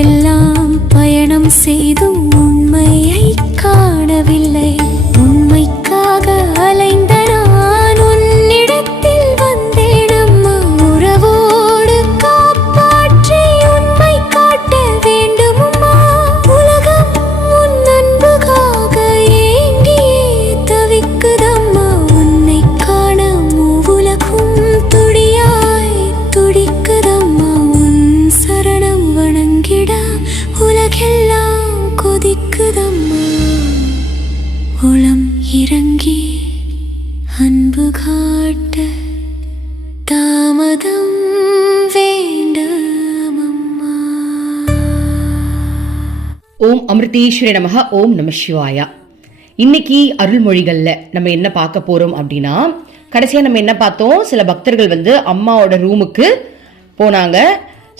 உலகெல்லாம் பயணம் செய்தும் உண்மையை காணவில்லை. உண்மைக்காக அலைந்த நான் உன்னிடத்தில் வந்தேன் அம்மா. உறவோடு காப்பாற்றி உண்மை காட்ட வேண்டும் அம்மா. உலகம் உன் அன்புக்காக ஏங்கியே தவிக்குதம்மா. உன்னை காண மூவுலகும் துடியாய் துடிக்குதம்மா. உன் சரணம் வணங்கிட உலகெல்லாம் கொதிக்குதம்மா. உளம் இறங்கி அன்பு காட்ட தாமதம் வேண்டாமம்மா. ஓம் அமிர்தேஸ்வரி நமக. ஓம் நம சிவாயா. இன்னைக்கு அருள்மொழிகள்ல நம்ம என்ன பார்க்க போறோம் அப்படின்னா, கடைசியா நம்ம என்ன பார்த்தோம், சில பக்தர்கள் அம்மாவோட ரூமுக்கு போனாங்க.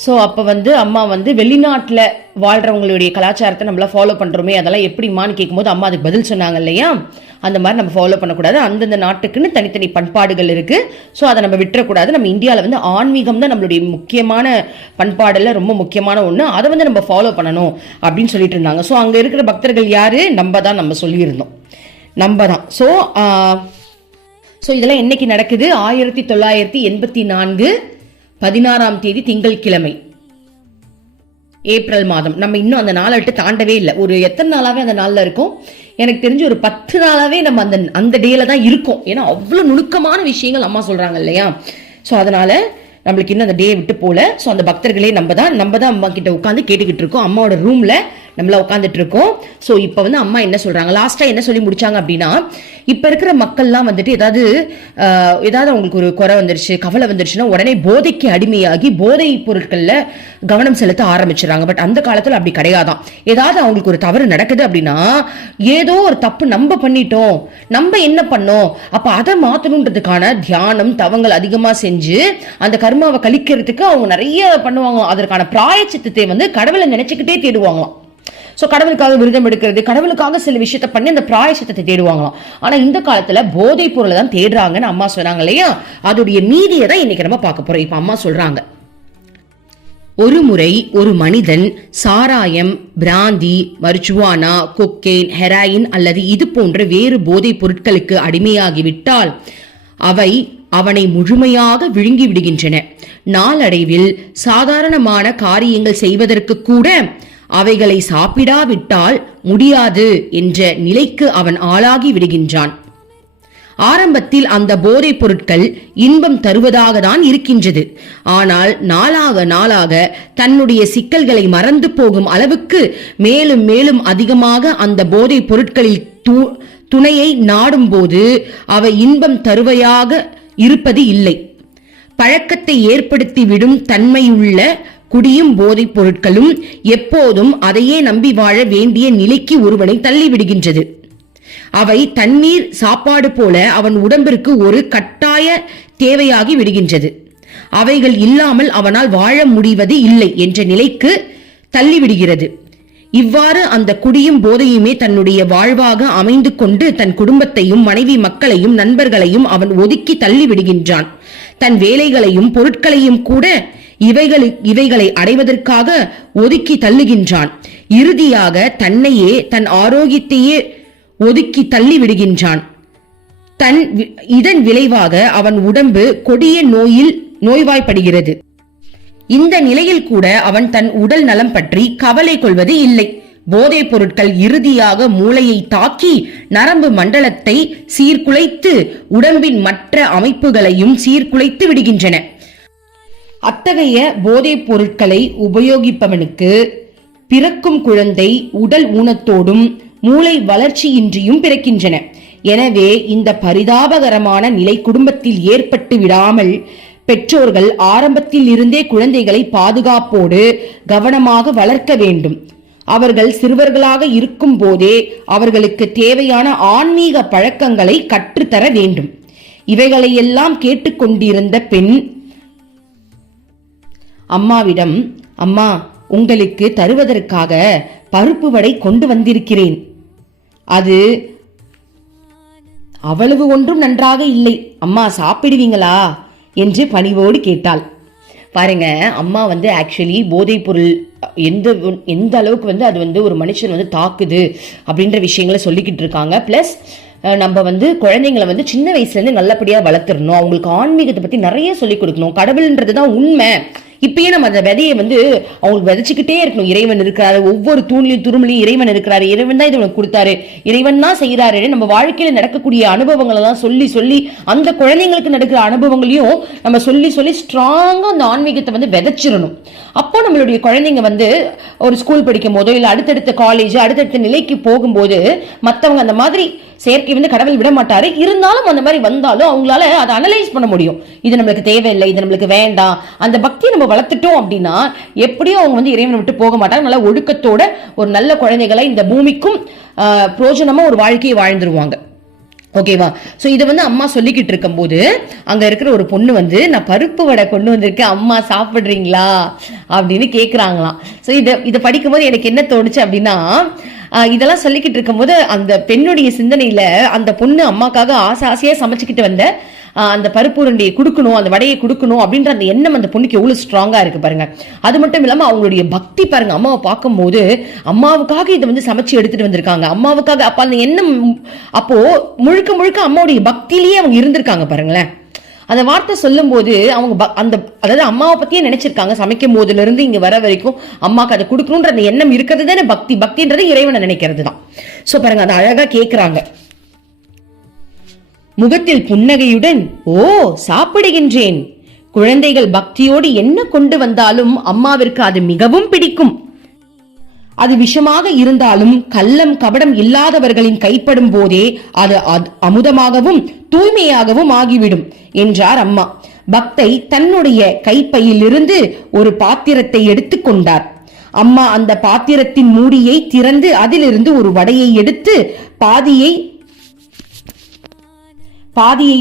ஸோ அப்போ அம்மா வெளிநாட்டில் வாழ்கிறவங்களுடைய கலாச்சாரத்தை நம்மள ஃபாலோ பண்ணுறோமே, அதெல்லாம் எப்படிமான்னு கேட்கும்போது அம்மா அதுக்கு பதில் சொன்னாங்க இல்லையா. அந்த மாதிரி நம்ம ஃபாலோ பண்ணக்கூடாது. அந்தந்த நாட்டுக்குன்னு தனித்தனி பண்பாடுகள் இருக்குது. ஸோ அதை நம்ம விட்டுறக்கூடாது. நம்ம இந்தியாவில் ஆன்மீகம் தான் நம்மளுடைய முக்கியமான பண்பாடில் ரொம்ப முக்கியமான ஒன்று. அதை நம்ம ஃபாலோ பண்ணணும் அப்படின்னு சொல்லிட்டு இருந்தாங்க. ஸோ அங்கே இருக்கிற பக்தர்கள் யார்? நம்ம சொல்லியிருந்தோம், நம்ம தான். ஸோ இதெல்லாம் என்னைக்கு நடக்குது? 1984 16ஆம் தேதி திங்கட்கிழமை, ஏப்ரல் மாதம். நம்ம இன்னும் அந்த நாளை விட்டு தாண்டவே இல்லை. ஒரு எத்தனை நாளாவே அந்த நாளில் இருக்கும்? எனக்கு தெரிஞ்சு ஒரு 10 நாளாவே நம்ம அந்த டேல தான் இருக்கும். ஏன்னா அவ்வளோ நுணுக்கமான விஷயங்கள் அம்மா சொல்றாங்க இல்லையா. ஸோ அதனால நம்மளுக்கு இன்னும் அந்த டே விட்டு போல. ஸோ அந்த பக்தர்களே நம்ம தான் அம்மா கிட்ட உட்காந்து கேட்டுக்கிட்டு இருக்கோம். அம்மாவோட ரூம்ல நம்மள உட்காந்துட்டு இருக்கோம். ஸோ இப்போ அம்மா என்ன சொல்றாங்க, லாஸ்டா என்ன சொல்லி முடிச்சாங்க அப்படின்னா, இப்ப இருக்கிற மக்கள்லாம் ஏதாவது அவங்களுக்கு ஒரு குறை வந்துருச்சு, கவலை வந்துருச்சுன்னா உடனே போதைக்கு அடிமையாகி போதை பொருட்கள்ல கவனம் செலுத்த ஆரம்பிச்சிடறாங்க. பட் அந்த காலத்துல அப்படி கிடையாதான். ஏதாவது அவங்களுக்கு ஒரு தவறு நடக்குது அப்படின்னா, ஏதோ ஒரு தப்பு நம்ம பண்ணிட்டோம், நம்ம என்ன பண்ணோம், அப்ப அதை மாத்தணுன்றதுக்கான தியானம் தவங்கள் அதிகமா செஞ்சு அந்த கர்மாவை கழிக்கிறதுக்கு அவங்க நிறைய பண்ணுவாங்க. அதற்கான பிராயச்சித்தத்தை கடவுளை நினைச்சுக்கிட்டே தேடுவாங்களாம். ஸோ கடவுளுக்காக விரதம் எடுக்கிறது, கடவுளுக்காக சில விஷயத்த பண்ணி அந்த பிராயச்சித்தத்தை தேடுவாங்களாம். ஆனா இந்த காலத்துல போதை பொருளை தான் தேடுறாங்கன்னு அம்மா சொன்னாங்க இல்லையா. அதோடைய நீதியை தான் இன்னைக்கு நம்ம பார்க்க போறோம். இப்ப அம்மா சொல்றாங்க, ஒரு முறை ஒரு மனிதன் சாராயம், பிராந்தி, மரிஜுவானா, கொக்கெயின், ஹெராயின் அல்லது இது போன்ற வேறு போதை பொருட்களுக்கு அடிமையாகிவிட்டால் அவை அவனை முழுமையாக விழுங்கி விடுகின்றன. நாளடைவில் சாதாரணமான காரியங்கள் செய்வதற்கு கூட அவைகளை சாப்பிடாவிட்டால் முடியாது என்ற நிலைக்கு அவன் ஆளாகி விடுகின்றான். ஆரம்பத்தில் அந்த போதைப் பொருட்கள் இன்பம் தருவதாக தான் இருக்கின்றது. ஆனால் நாளாக தன்னுடைய சிக்கல்களை மறந்து போகும் அளவுக்கு மேலும் மேலும் அதிகமாக அந்த போதைப் பொருட்களில் துணையை நாடும் போது அவை இன்பம் தருவையாக இருப்பது இல்லை. பழக்கத்தை ஏற்படுத்திவிடும் தன்மையுள்ள குடியும் போதைப் பொருட்களும் எப்போதும் அதையே நம்பி வாழ வேண்டிய நிலைக்கு ஒருவனை தள்ளிவிடுகின்றது. அவை தண்ணீர், சாப்பாடு போல அவன் உடம்பிற்கு ஒரு கட்டாய தேவையாகி விடுகின்றது. அவைகள் இல்லாமல் அவனால் வாழ முடிவது இல்லை என்ற நிலைக்கு தள்ளிவிடுகிறது. இவ்வாறு அந்த குடியும் போதையுமே தன்னுடைய வாழ்வாக அமைந்து கொண்டு தன் குடும்பத்தையும் மனைவி மக்களையும் நண்பர்களையும் அவன் ஒதுக்கி தள்ளிவிடுகின்றான். தன் வேலைகளையும் பொருட்களையும் கூட இவைகளை அடைவதற்காக ஒதுக்கி தள்ளுகின்றான். இறுதியாக தன்னையே, தன் ஆரோக்கியத்தையே ஒதுக்கி தள்ளி விடுகின்றான். இதன் விளைவாக அவன் உடம்பு கொடிய நோய்வாய்ப்படுகிறது. இந்த நிலையில் கூட அவன் தன் உடல் நலம் பற்றி கவலை கொள்வது இல்லை. போதைப் பொருட்கள் இறுதியாக மூளையை தாக்கி நரம்பு மண்டலத்தை சீர்குலைத்து உடம்பின் மற்ற அமைப்புகளையும் சீர்குலைத்து விடுகின்றன. அத்தகைய போதைப் பொருட்களை உபயோகிப்பவனுக்கு பிறக்கும் குழந்தை உடல் ஊனத்தோடும் மூளை வளர்ச்சியின்றியும் பிறக்கின்றன. எனவே இந்த பரிதாபகரமான நிலை குடும்பத்தில் ஏற்பட்டு விடாமல் பெற்றோர்கள் ஆரம்பத்தில் இருந்தே குழந்தைகளை பாதுகாப்போடு கவனமாக வளர்க்க வேண்டும். அவர்கள் சிறுவர்களாக இருக்கும் போதே அவர்களுக்கு தேவையான ஆன்மீக பழக்கங்களை கற்றுத்தர வேண்டும். இவைகளையெல்லாம் கேட்டுக்கொண்டிருந்த பெண் அம்மாவிடம், அம்மா, உங்களுக்கு தருவதற்காக பருப்பு வடை கொண்டு வந்திருக்கிறேன். அது அவ்வளவு ஒன்றும் நன்றாக இல்லை. அம்மா சாப்பிடுவீங்களா என்று பணிவோடு கேட்டாள். பாருங்க, அம்மா வந்து ஆக்சுவலி போதைப் பொருள் எந்த அளவுக்கு வந்து அது வந்து ஒரு மனுஷன் வந்து தாக்குது அப்படின்ற விஷயங்களை சொல்லிக்கிட்டு இருக்காங்க. பிளஸ் நம்ம வந்து குழந்தைங்களை வந்து சின்ன வயசுலேருந்து நல்லபடியாக வளர்த்துடணும், அவங்களுக்கு ஆன்மீகத்தை பற்றி நிறைய சொல்லிக் கொடுக்கணும். கடவுள்ன்றது தான் உண்மை. இப்பயே நம்ம அந்த விதையை வந்து அவங்களுக்கு விதைச்சிக்கிட்டே இருக்கணும். இறைவன் இருக்கிறாரு, ஒவ்வொரு தூண்லையும் துரும்புலையும் இறைவன் இருக்கிறாரு, இறைவன் தான் இது உனக்கு கொடுத்தாரு, இறைவன் தான் செய்யறாரு. நம்ம வாழ்க்கையில நடக்கக்கூடிய அனுபவங்களை தான் சொல்லி சொல்லி அந்த குழந்தைங்களுக்கு நடக்கிற அனுபவங்களையும் நம்ம சொல்லி சொல்லி ஸ்ட்ராங்கா அந்த ஆன்மீகத்தை வந்து விதைச்சிடணும். அப்போ நம்மளுடைய குழந்தைங்க வந்து ஒரு ஸ்கூல் படிக்கும் போதோ இல்லை அடுத்தடுத்த காலேஜ் அடுத்தடுத்த நிலைக்கு போகும்போது மற்றவங்க அந்த மாதிரி செயற்கை வந்து கடவுள் விட மாட்டாரு. இருந்தாலும் அந்த மாதிரி வந்தாலும் அவங்களால அதை அனலைஸ் பண்ண முடியும். இது நம்மளுக்கு தேவையில்லை, இது நம்மளுக்கு வேண்டாம். அந்த பக்தியை நம்ம வளர்த்துட்டோம் அப்படின்னா எப்படியும் அவங்க வந்து இறைவனை விட்டு போக மாட்டாங்க. நல்ல ஒழுக்கத்தோட ஒரு நல்ல குழந்தைகளை இந்த பூமிக்கும் பிரோஜனமா ஒரு வாழ்க்கையை வாழ்ந்துருவாங்க. ஓகேவா? ஸோ இதை வந்து அம்மா சொல்லிக்கிட்டு இருக்கும் போது அங்க இருக்கிற ஒரு பொண்ணு வந்து நான் பருப்பு வடை கொண்டு வந்திருக்கேன், அம்மா சாப்பிடுறீங்களா அப்படின்னு கேட்குறாங்களாம். ஸோ இதை படிக்கும் போது எனக்கு என்ன தோணுச்சு அப்படின்னா, இதெல்லாம் சொல்லிக்கிட்டு இருக்கும்போது அந்த பெண்ணுடைய சிந்தனையில அந்த பொண்ணு அம்மாக்காக ஆசையா சமைச்சுக்கிட்டு வந்த அந்த பருப்பு உருண்டையை கொடுக்கணும், அந்த வடையை கொடுக்கணும் அப்படின்ற அந்த எண்ணம் அந்த பொண்ணுக்கு எவ்வளவு ஸ்ட்ராங்கா இருக்கு பாருங்க. அது மட்டும் இல்லாம அவங்களுடைய பக்தி பாருங்க. அம்மாவை பார்க்கும் போது அம்மாவுக்காக இதை வந்து சமைச்சு எடுத்துட்டு வந்திருக்காங்க, அம்மாவுக்காக. அப்ப அந்த எண்ணம் அப்போ முழுக்க முழுக்க அம்மாவுடைய பக்தியிலேயே அவங்க இருந்திருக்காங்க பாருங்களேன். அந்த வார்த்தை சொல்லும் போது அவங்க அதாவது அம்மாவை பத்தியே நினைச்சிருக்காங்க. சமைக்கும் போதுல இருந்து இங்க வர வரைக்கும் அம்மாவுக்கு அதை கொடுக்கணும்ன்ற அந்த எண்ணம் இருக்கிறது தானே பக்தி. பக்தின்றது இறைவனை நினைக்கிறது தான். சோ பாருங்க, அதை அழகா கேட்கிறாங்க. முகத்தில் புன்னகையுடன், ஓ சாப்பிடுகின்றேன். குழந்தைகள் பக்தியோடு என்ன கொண்டு வந்தாலும் அம்மாவிற்கு அது மிகவும் பிடிக்கும். அது விஷமாக இருந்தாலும் கள்ளம் கபடம் இல்லாதவர்களின் கைப்படும் போதே அது அமுதமாகவும் தூய்மையாகவும் ஆகிவிடும் என்றார் அம்மா. பக்தை தன்னுடைய கைப்பையிலிருந்து ஒரு பாத்திரத்தை எடுத்து கொண்டார். அம்மா அந்த பாத்திரத்தின் மூடியை திறந்து அதிலிருந்து ஒரு வடையை எடுத்து பாதியை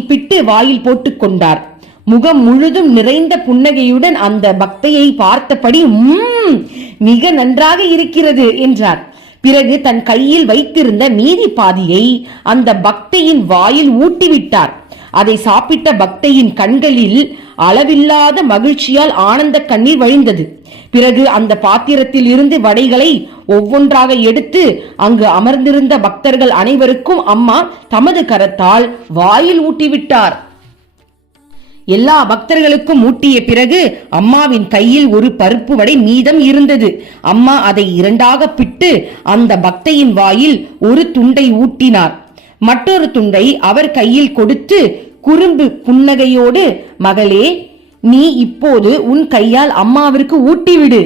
பிட்டு வாயில் போட்டுக் கொண்டார். முகம் முழுதும் நிறைந்த புன்னகையுடன் அந்த பக்தையை பார்த்தபடி மிக நன்றாக இருக்கிறது என்றார். பிறகு தன் கையில் வைத்திருந்த மீதி பாதியை அந்த பக்தையின் வாயில் ஊட்டிவிட்டார். அதை சாப்பிட்ட பக்தையின் கண்களில் அளவில்லாத மகிழ்ச்சியால் ஆனந்த கண்ணீர் வழிந்தது. பிறகு அந்த பாத்திரத்தில் இருந்து வடைகளை ஒவ்வொன்றாக எடுத்து அங்கு அமர்ந்திருந்த பக்தர்கள் அனைவருக்கும் அம்மா தமது கரத்தால் வாயில் ஊட்டிவிட்டார். எல்லா பக்தர்களுக்கும் ஊட்டிய பிறகு அம்மாவின் கையில் ஒரு பருப்பு வடை மீதம் இருந்தது. அம்மா அதை இரண்டாக பிட்டு அந்த பக்தையின் வாயில் ஒரு துண்டை ஊட்டினார். மற்றொரு துண்டை அவர் கையில் கொடுத்து குறும்பு புன்னகையோடு, மகளே, நீ இப்போது உன் கையால் அம்மாவிற்கு ஊட்டிவிடு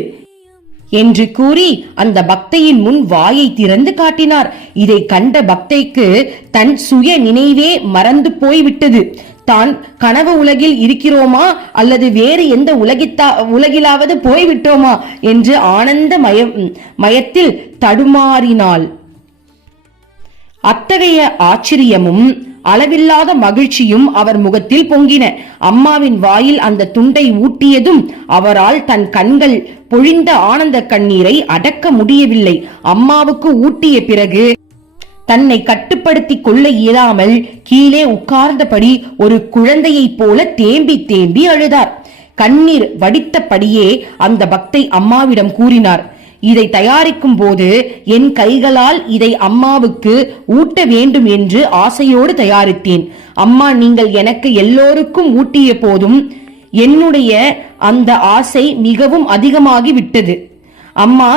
என்று கூறி அந்த பக்தையின் முன் வாயை திறந்து காட்டினார். இதை கண்ட பக்தைக்கு தன் சுய நினைவே மறந்து போய்விட்டது. தான் கனவு உலகில் இருக்கிறோமா அல்லது வேறு எந்த உலகிலாவது போய்விட்டோமா என்று ஆனந்த மயத்தில் தடுமாறினாள். அத்தகைய ஆச்சரியமும் அளவில்லாத மகிழ்ச்சியும் அவர் முகத்தில் பொங்கின. அம்மாவின் வாயில் அந்த துண்டை ஊட்டியதும் அவரால் தன் கண்கள் பொழிந்த ஆனந்த கண்ணீரை அடக்க முடியவில்லை. அம்மாவுக்கு ஊட்டிய பிறகு தன்னை கட்டுப்படுத்தி கொள்ள இயலாமல் கீழே உட்கார்ந்தபடி ஒரு குழந்தையைப் போல தேம்பி தேம்பி அழுதார். கண்ணீர் வடித்தபடியே அந்த பக்தை அம்மாவிடம் கூறினார், இதை தயாரிக்கும் போது என் கைகளால் இதை அம்மாவுக்கு ஊட்ட வேண்டும் என்று ஆசையோடு தயாரித்தேன். அம்மா, நீங்கள் எனக்கு எல்லோருக்கும் ஊட்டிய போதும் என்னுடைய அந்த ஆசை மிகவும் அதிகமாகி விட்டது. அம்மா,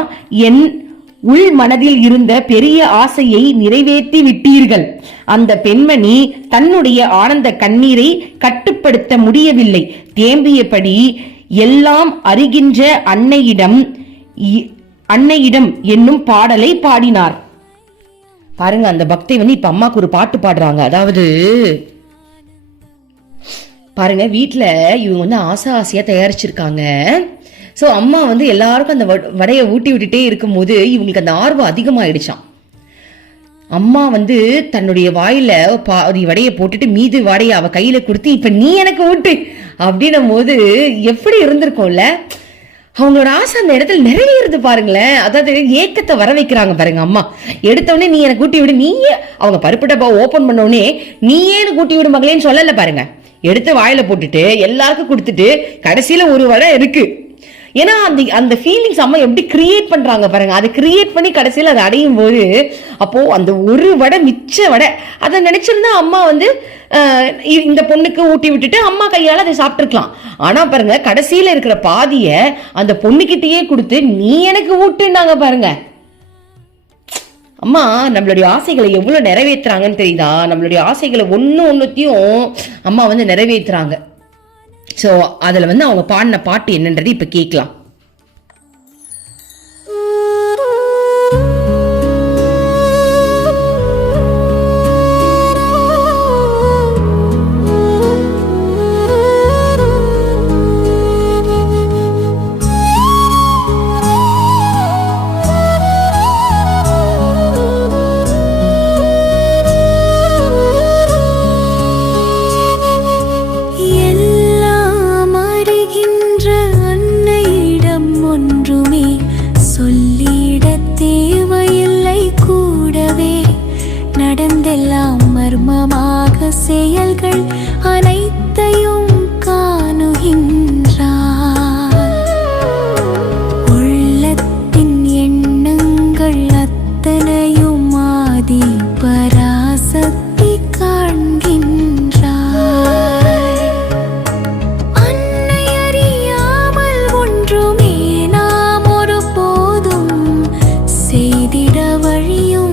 என் உள் மனதில் இருந்த பெரிய ஆசையை நிறைவேற்றி விட்டீர்கள். அந்த பெண்மணி தன்னுடைய ஆனந்த கண்ணீரை கட்டுப்படுத்த முடியவில்லை. தேம்பியபடி எல்லாம் அறிகின்ற அன்னையிடம் என்னும் பாடலை பாடினார். பாருங்க, அந்த பக்தை வந்து இப்ப அம்மாக்கு ஒரு பாட்டு பாடுறாங்க. அதாவது பாருங்க, வீட்டுல இவங்க வந்து ஆசையா தயாரிச்சிருக்காங்க. ஸோ அம்மா வந்து எல்லாருக்கும் அந்த வடையை ஊட்டி விட்டுட்டே இருக்கும்போது இவங்களுக்கு அந்த ஆர்வம் அதிகமாயிடுச்சான். அம்மா வந்து தன்னுடைய வாயில பாதி வடையை போட்டுட்டு மீது வடையை அவ கையில கொடுத்து, இப்ப நீ எனக்கு ஊட்டு அப்படின்னும் போது எப்படி இருந்திருக்கும்ல. அவங்களோட ஆசை அந்த இடத்துல நிறைவேறுது பாருங்களேன். அதாவது ஏக்கத்தை வர வைக்கிறாங்க பாருங்க அம்மா. எடுத்தவொடனே நீ எனக்கு ஊட்டி விடு, நீயே அவங்க பருப்பு டப்பா ஓபன் பண்ண உடனே நீயே எனக்கு ஊட்டி விடு மகளேன்னு சொல்லல பாருங்க. எடுத்து வாயில போட்டுட்டு எல்லாருக்கும் கொடுத்துட்டு கடைசியில ஒரு வடை இருக்கு. ஏன்னா அந்த ஃபீலிங்ஸ் அம்மா எப்படி கிரியேட் பண்றாங்க பாருங்க. அதை கிரியேட் பண்ணி கடைசியில் அதை அடையும் போது அப்போ அந்த ஒரு வடை மிச்ச வடை அதை நினைச்சிருந்தா அம்மா வந்து இந்த பொண்ணுக்கு ஊட்டி விட்டுட்டு அம்மா கையால அதை சாப்பிட்டுருக்கலாம். ஆனா பாருங்க கடைசியில இருக்கிற பாதிய அந்த பொண்ணுகிட்டயே கொடுத்து நீ எனக்கு ஊட்டுனாங்க பாருங்க. அம்மா நம்மளுடைய ஆசைகளை எவ்வளவு நிறைவேற்றுறாங்கன்னு தெரியுதா? நம்மளுடைய ஆசைகளை ஒன்னொன்னுத்தையும் அம்மா வந்து நிறைவேற்றுறாங்க. ஸோ அதில் வந்து அவங்க பாடின பாட்டு என்னன்றது இப்போ கேட்கலாம். செயல்கள் அனைத்தையும் காணுகின்றார். உள்ளத்தின் எண்ணங்கள் அத்தனையும் ஆதி பராசக்தி காண்கின்றார். அன்னை அறியாமல் ஒன்றுமே நாம் ஒரு போதும் செய்திட வழியும்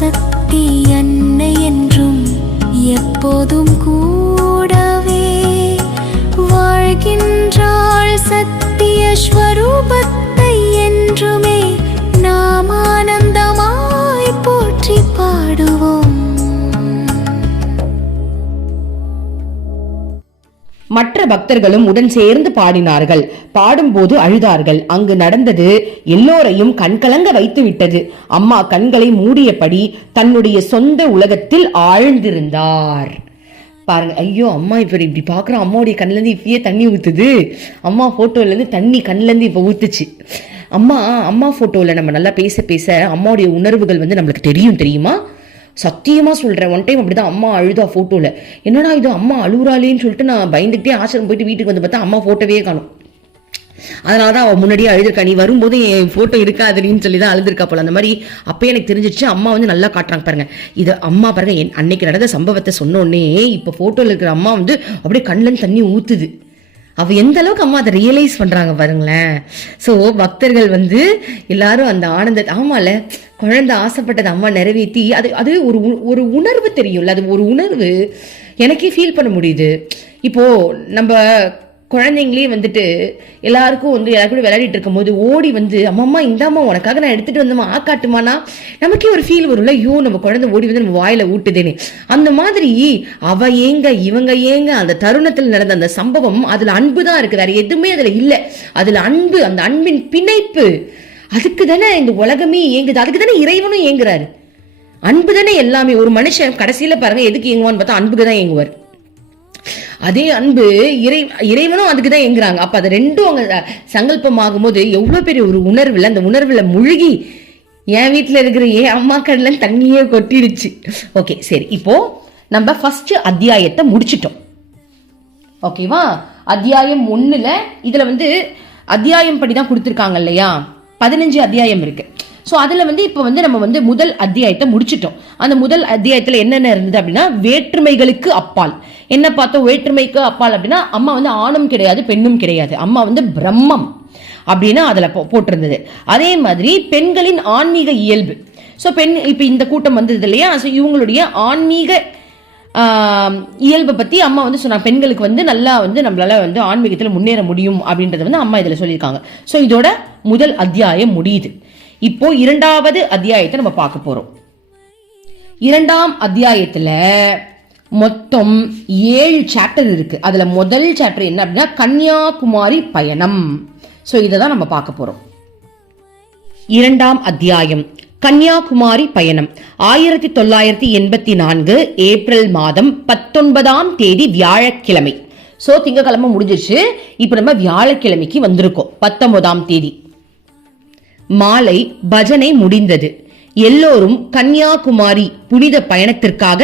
சக்தி அன்னை என்றும் எப்போதும் கூடவே வாழ்கின்றாள். சத்திய ஸ்வரூபத்தை என்றுமே நாம் ஆனந்தமாய் போற்றி பாடுவோம். மற்ற பக்தர்களும் உடன் சேர்ந்து பாடினார்கள். பாடும்போது அழுதார்கள். அங்கு நடந்தது எல்லோரையும் கண்கலங்க வைத்து விட்டது. அம்மா கண்களை மூடியபடி தன்னுடைய சொந்த உலகத்தில் ஆழ்ந்திருந்தார். பாருங்க, ஐயோ அம்மா இப்படி பாக்குற அம்மாவுடைய கண்ணுல இருந்து இப்பயே தண்ணி ஊத்துது. அம்மா போட்டோல இருந்து தண்ணி கண்ணுல இருந்து இப்ப ஊத்துச்சு. அம்மா போட்டோல நம்ம நல்லா பேச பேச அம்மாவுடைய உணர்வுகள் வந்து நம்மளுக்கு தெரியுமா? சத்தியமா சொல்றேன். ஒன் டைம் அப்படிதான் அம்மா அழுதா போட்டோல. என்னடா இது அம்மா அழுகுறாளேன்னு சொல்லிட்டு நான் பயந்துகிட்டே ஆசிரம் போயிட்டு வீட்டுக்கு வந்து பார்த்தா அம்மா போட்டோவே காணும். அதனாலதான் அவ முன்னாடியே அழுதுருக்கா. நீ வரும்போது என் போட்டோ இருக்காதுன்னு சொல்லிதான் அழுதுருக்கா போல. அந்த மாதிரி அப்பயே எனக்கு தெரிஞ்சிச்சு. அம்மா வந்து நல்லா காட்டுறாங்க பாருங்க. இது அம்மா பாருங்க அன்னைக்கு நடந்த சம்பவத்தை சொன்னோடனே இப்ப போட்டோல இருக்கிற அம்மா வந்து அப்படியே கண்ணுல தண்ணி ஊத்துது. அவ எந்த அளவுக்கு அம்மா அதை ரியலைஸ் பண்றாங்க பாருங்களேன். ஸோ பக்தர்கள் வந்து எல்லாரும் அந்த ஆனந்தத்தை, ஆமால குழந்தை ஆசைப்பட்டதை அம்மா நிறைவேற்றி அது ஒரு உணர்வு தெரியும்ல. அது ஒரு உணர்வு எனக்கே ஃபீல் பண்ண முடியுது. இப்போ நம்ம குழந்தைங்களே வந்துட்டு எல்லாருக்கும் வந்து எல்லாருக்கும் விளையாடிட்டு இருக்கும் போது ஓடி வந்து அம்மா இந்தாம்மா உனக்காக நான் எடுத்துட்டு வந்தோமா காட்டுமானா நமக்கே ஒரு ஃபீல் வரும்ல. ஐயோ நம்ம குழந்தை ஓடி வந்து நம்ம வாயில ஊட்டுதேனே. அந்த மாதிரி அவ ஏங்க இவங்க ஏங்க அந்த தருணத்தில் நடந்த அந்த சம்பவம் அதுல அன்பு தான் இருக்கு, வேற எதுவுமே அதுல இல்ல. அதுல அன்பு, அந்த அன்பின் பிணைப்பு. அதுக்கு தானே இந்த உலகமே ஏங்குது. அதுக்கு தானே இறைவனும் ஏங்குறாரு. அன்பு தானே எல்லாமே. ஒரு மனுஷன் கடைசியில பாருங்க எதுக்கு ஏங்குவான்னு பார்த்தா அன்புக்கு தான் ஏங்குவார். அதே அன்பு இறைவனும் அதுக்கு தான் ஏங்குறாங்க. அப்ப அது ரெண்டும் அவங்க சங்கல்பமாகும் போது எவ்வளவு பெரிய ஒரு உணர்வுல, அந்த உணர்வுல முழுகி என் வீட்டுல இருக்கிற அம்மா கடல தண்ணியே கொட்டிடுச்சு. ஓகே சரி, இப்போ நம்ம ஃபர்ஸ்ட் அத்தியாயத்தை முடிச்சிட்டோம். ஓகேவா? அத்தியாயம் 1ல இதுல வந்து அத்தியாயம் படிதான் கொடுத்துருக்காங்க இல்லையா? 15 அத்தியாயம் இருக்கு. ஸோ அதில் வந்து இப்போ வந்து நம்ம வந்து முதல் அத்தியாயத்தை முடிச்சிட்டோம். அந்த முதல் அத்தியாயத்தில் என்னென்ன இருந்தது அப்படின்னா வேற்றுமைகளுக்கு அப்பால். என்ன பார்த்தோம்? வேற்றுமைக்கு அப்பால் அப்படின்னா அம்மா வந்து ஆணும் கிடையாது பெண்ணும் கிடையாது, அம்மா வந்து பிரம்மம் அப்படின்னு அதில் போட்டிருந்தது. அதே மாதிரி பெண்களின் ஆன்மீக இயல்பு. ஸோ பெண் இப்போ இந்த கூட்டம் வந்தது இல்லையா? ஸோ இவங்களுடைய ஆன்மீக இயல்பை பற்றி அம்மா வந்து சொன்னாங்க. பெண்களுக்கு வந்து நல்லா வந்து நம்மளால வந்து ஆன்மீகத்தில் முன்னேற முடியும் அப்படின்றத வந்து அம்மா இதில் சொல்லியிருக்காங்க. ஸோ இதோட முதல் அத்தியாயம் முடியுது. இப்போ 2வது அத்தியாயத்தை நம்ம பார்க்க போறோம். 2ஆம் அத்தியாயத்துல மொத்தம் 7 சாப்டர் இருக்கு. அதுல முதல் சாப்டர் என்ன அப்படின்னா கன்னியாகுமரி பயணம். சோ இததான் நம்ம பார்க்க போறோம். 2ஆம் அத்தியாயம் கன்னியாகுமரி பயணம். 1984 ஏப்ரல் மாதம் 19ஆம் தேதி வியாழக்கிழமை. சோ திங்கக்கிழமை முடிஞ்சிருச்சு. இப்ப நம்ம வியாழக்கிழமைக்கு வந்திருக்கோம். 19ஆம் தேதி மாலை பஜனை முடிந்தது. எல்லோரும் கன்னியாகுமரி புனித பயணத்திற்காக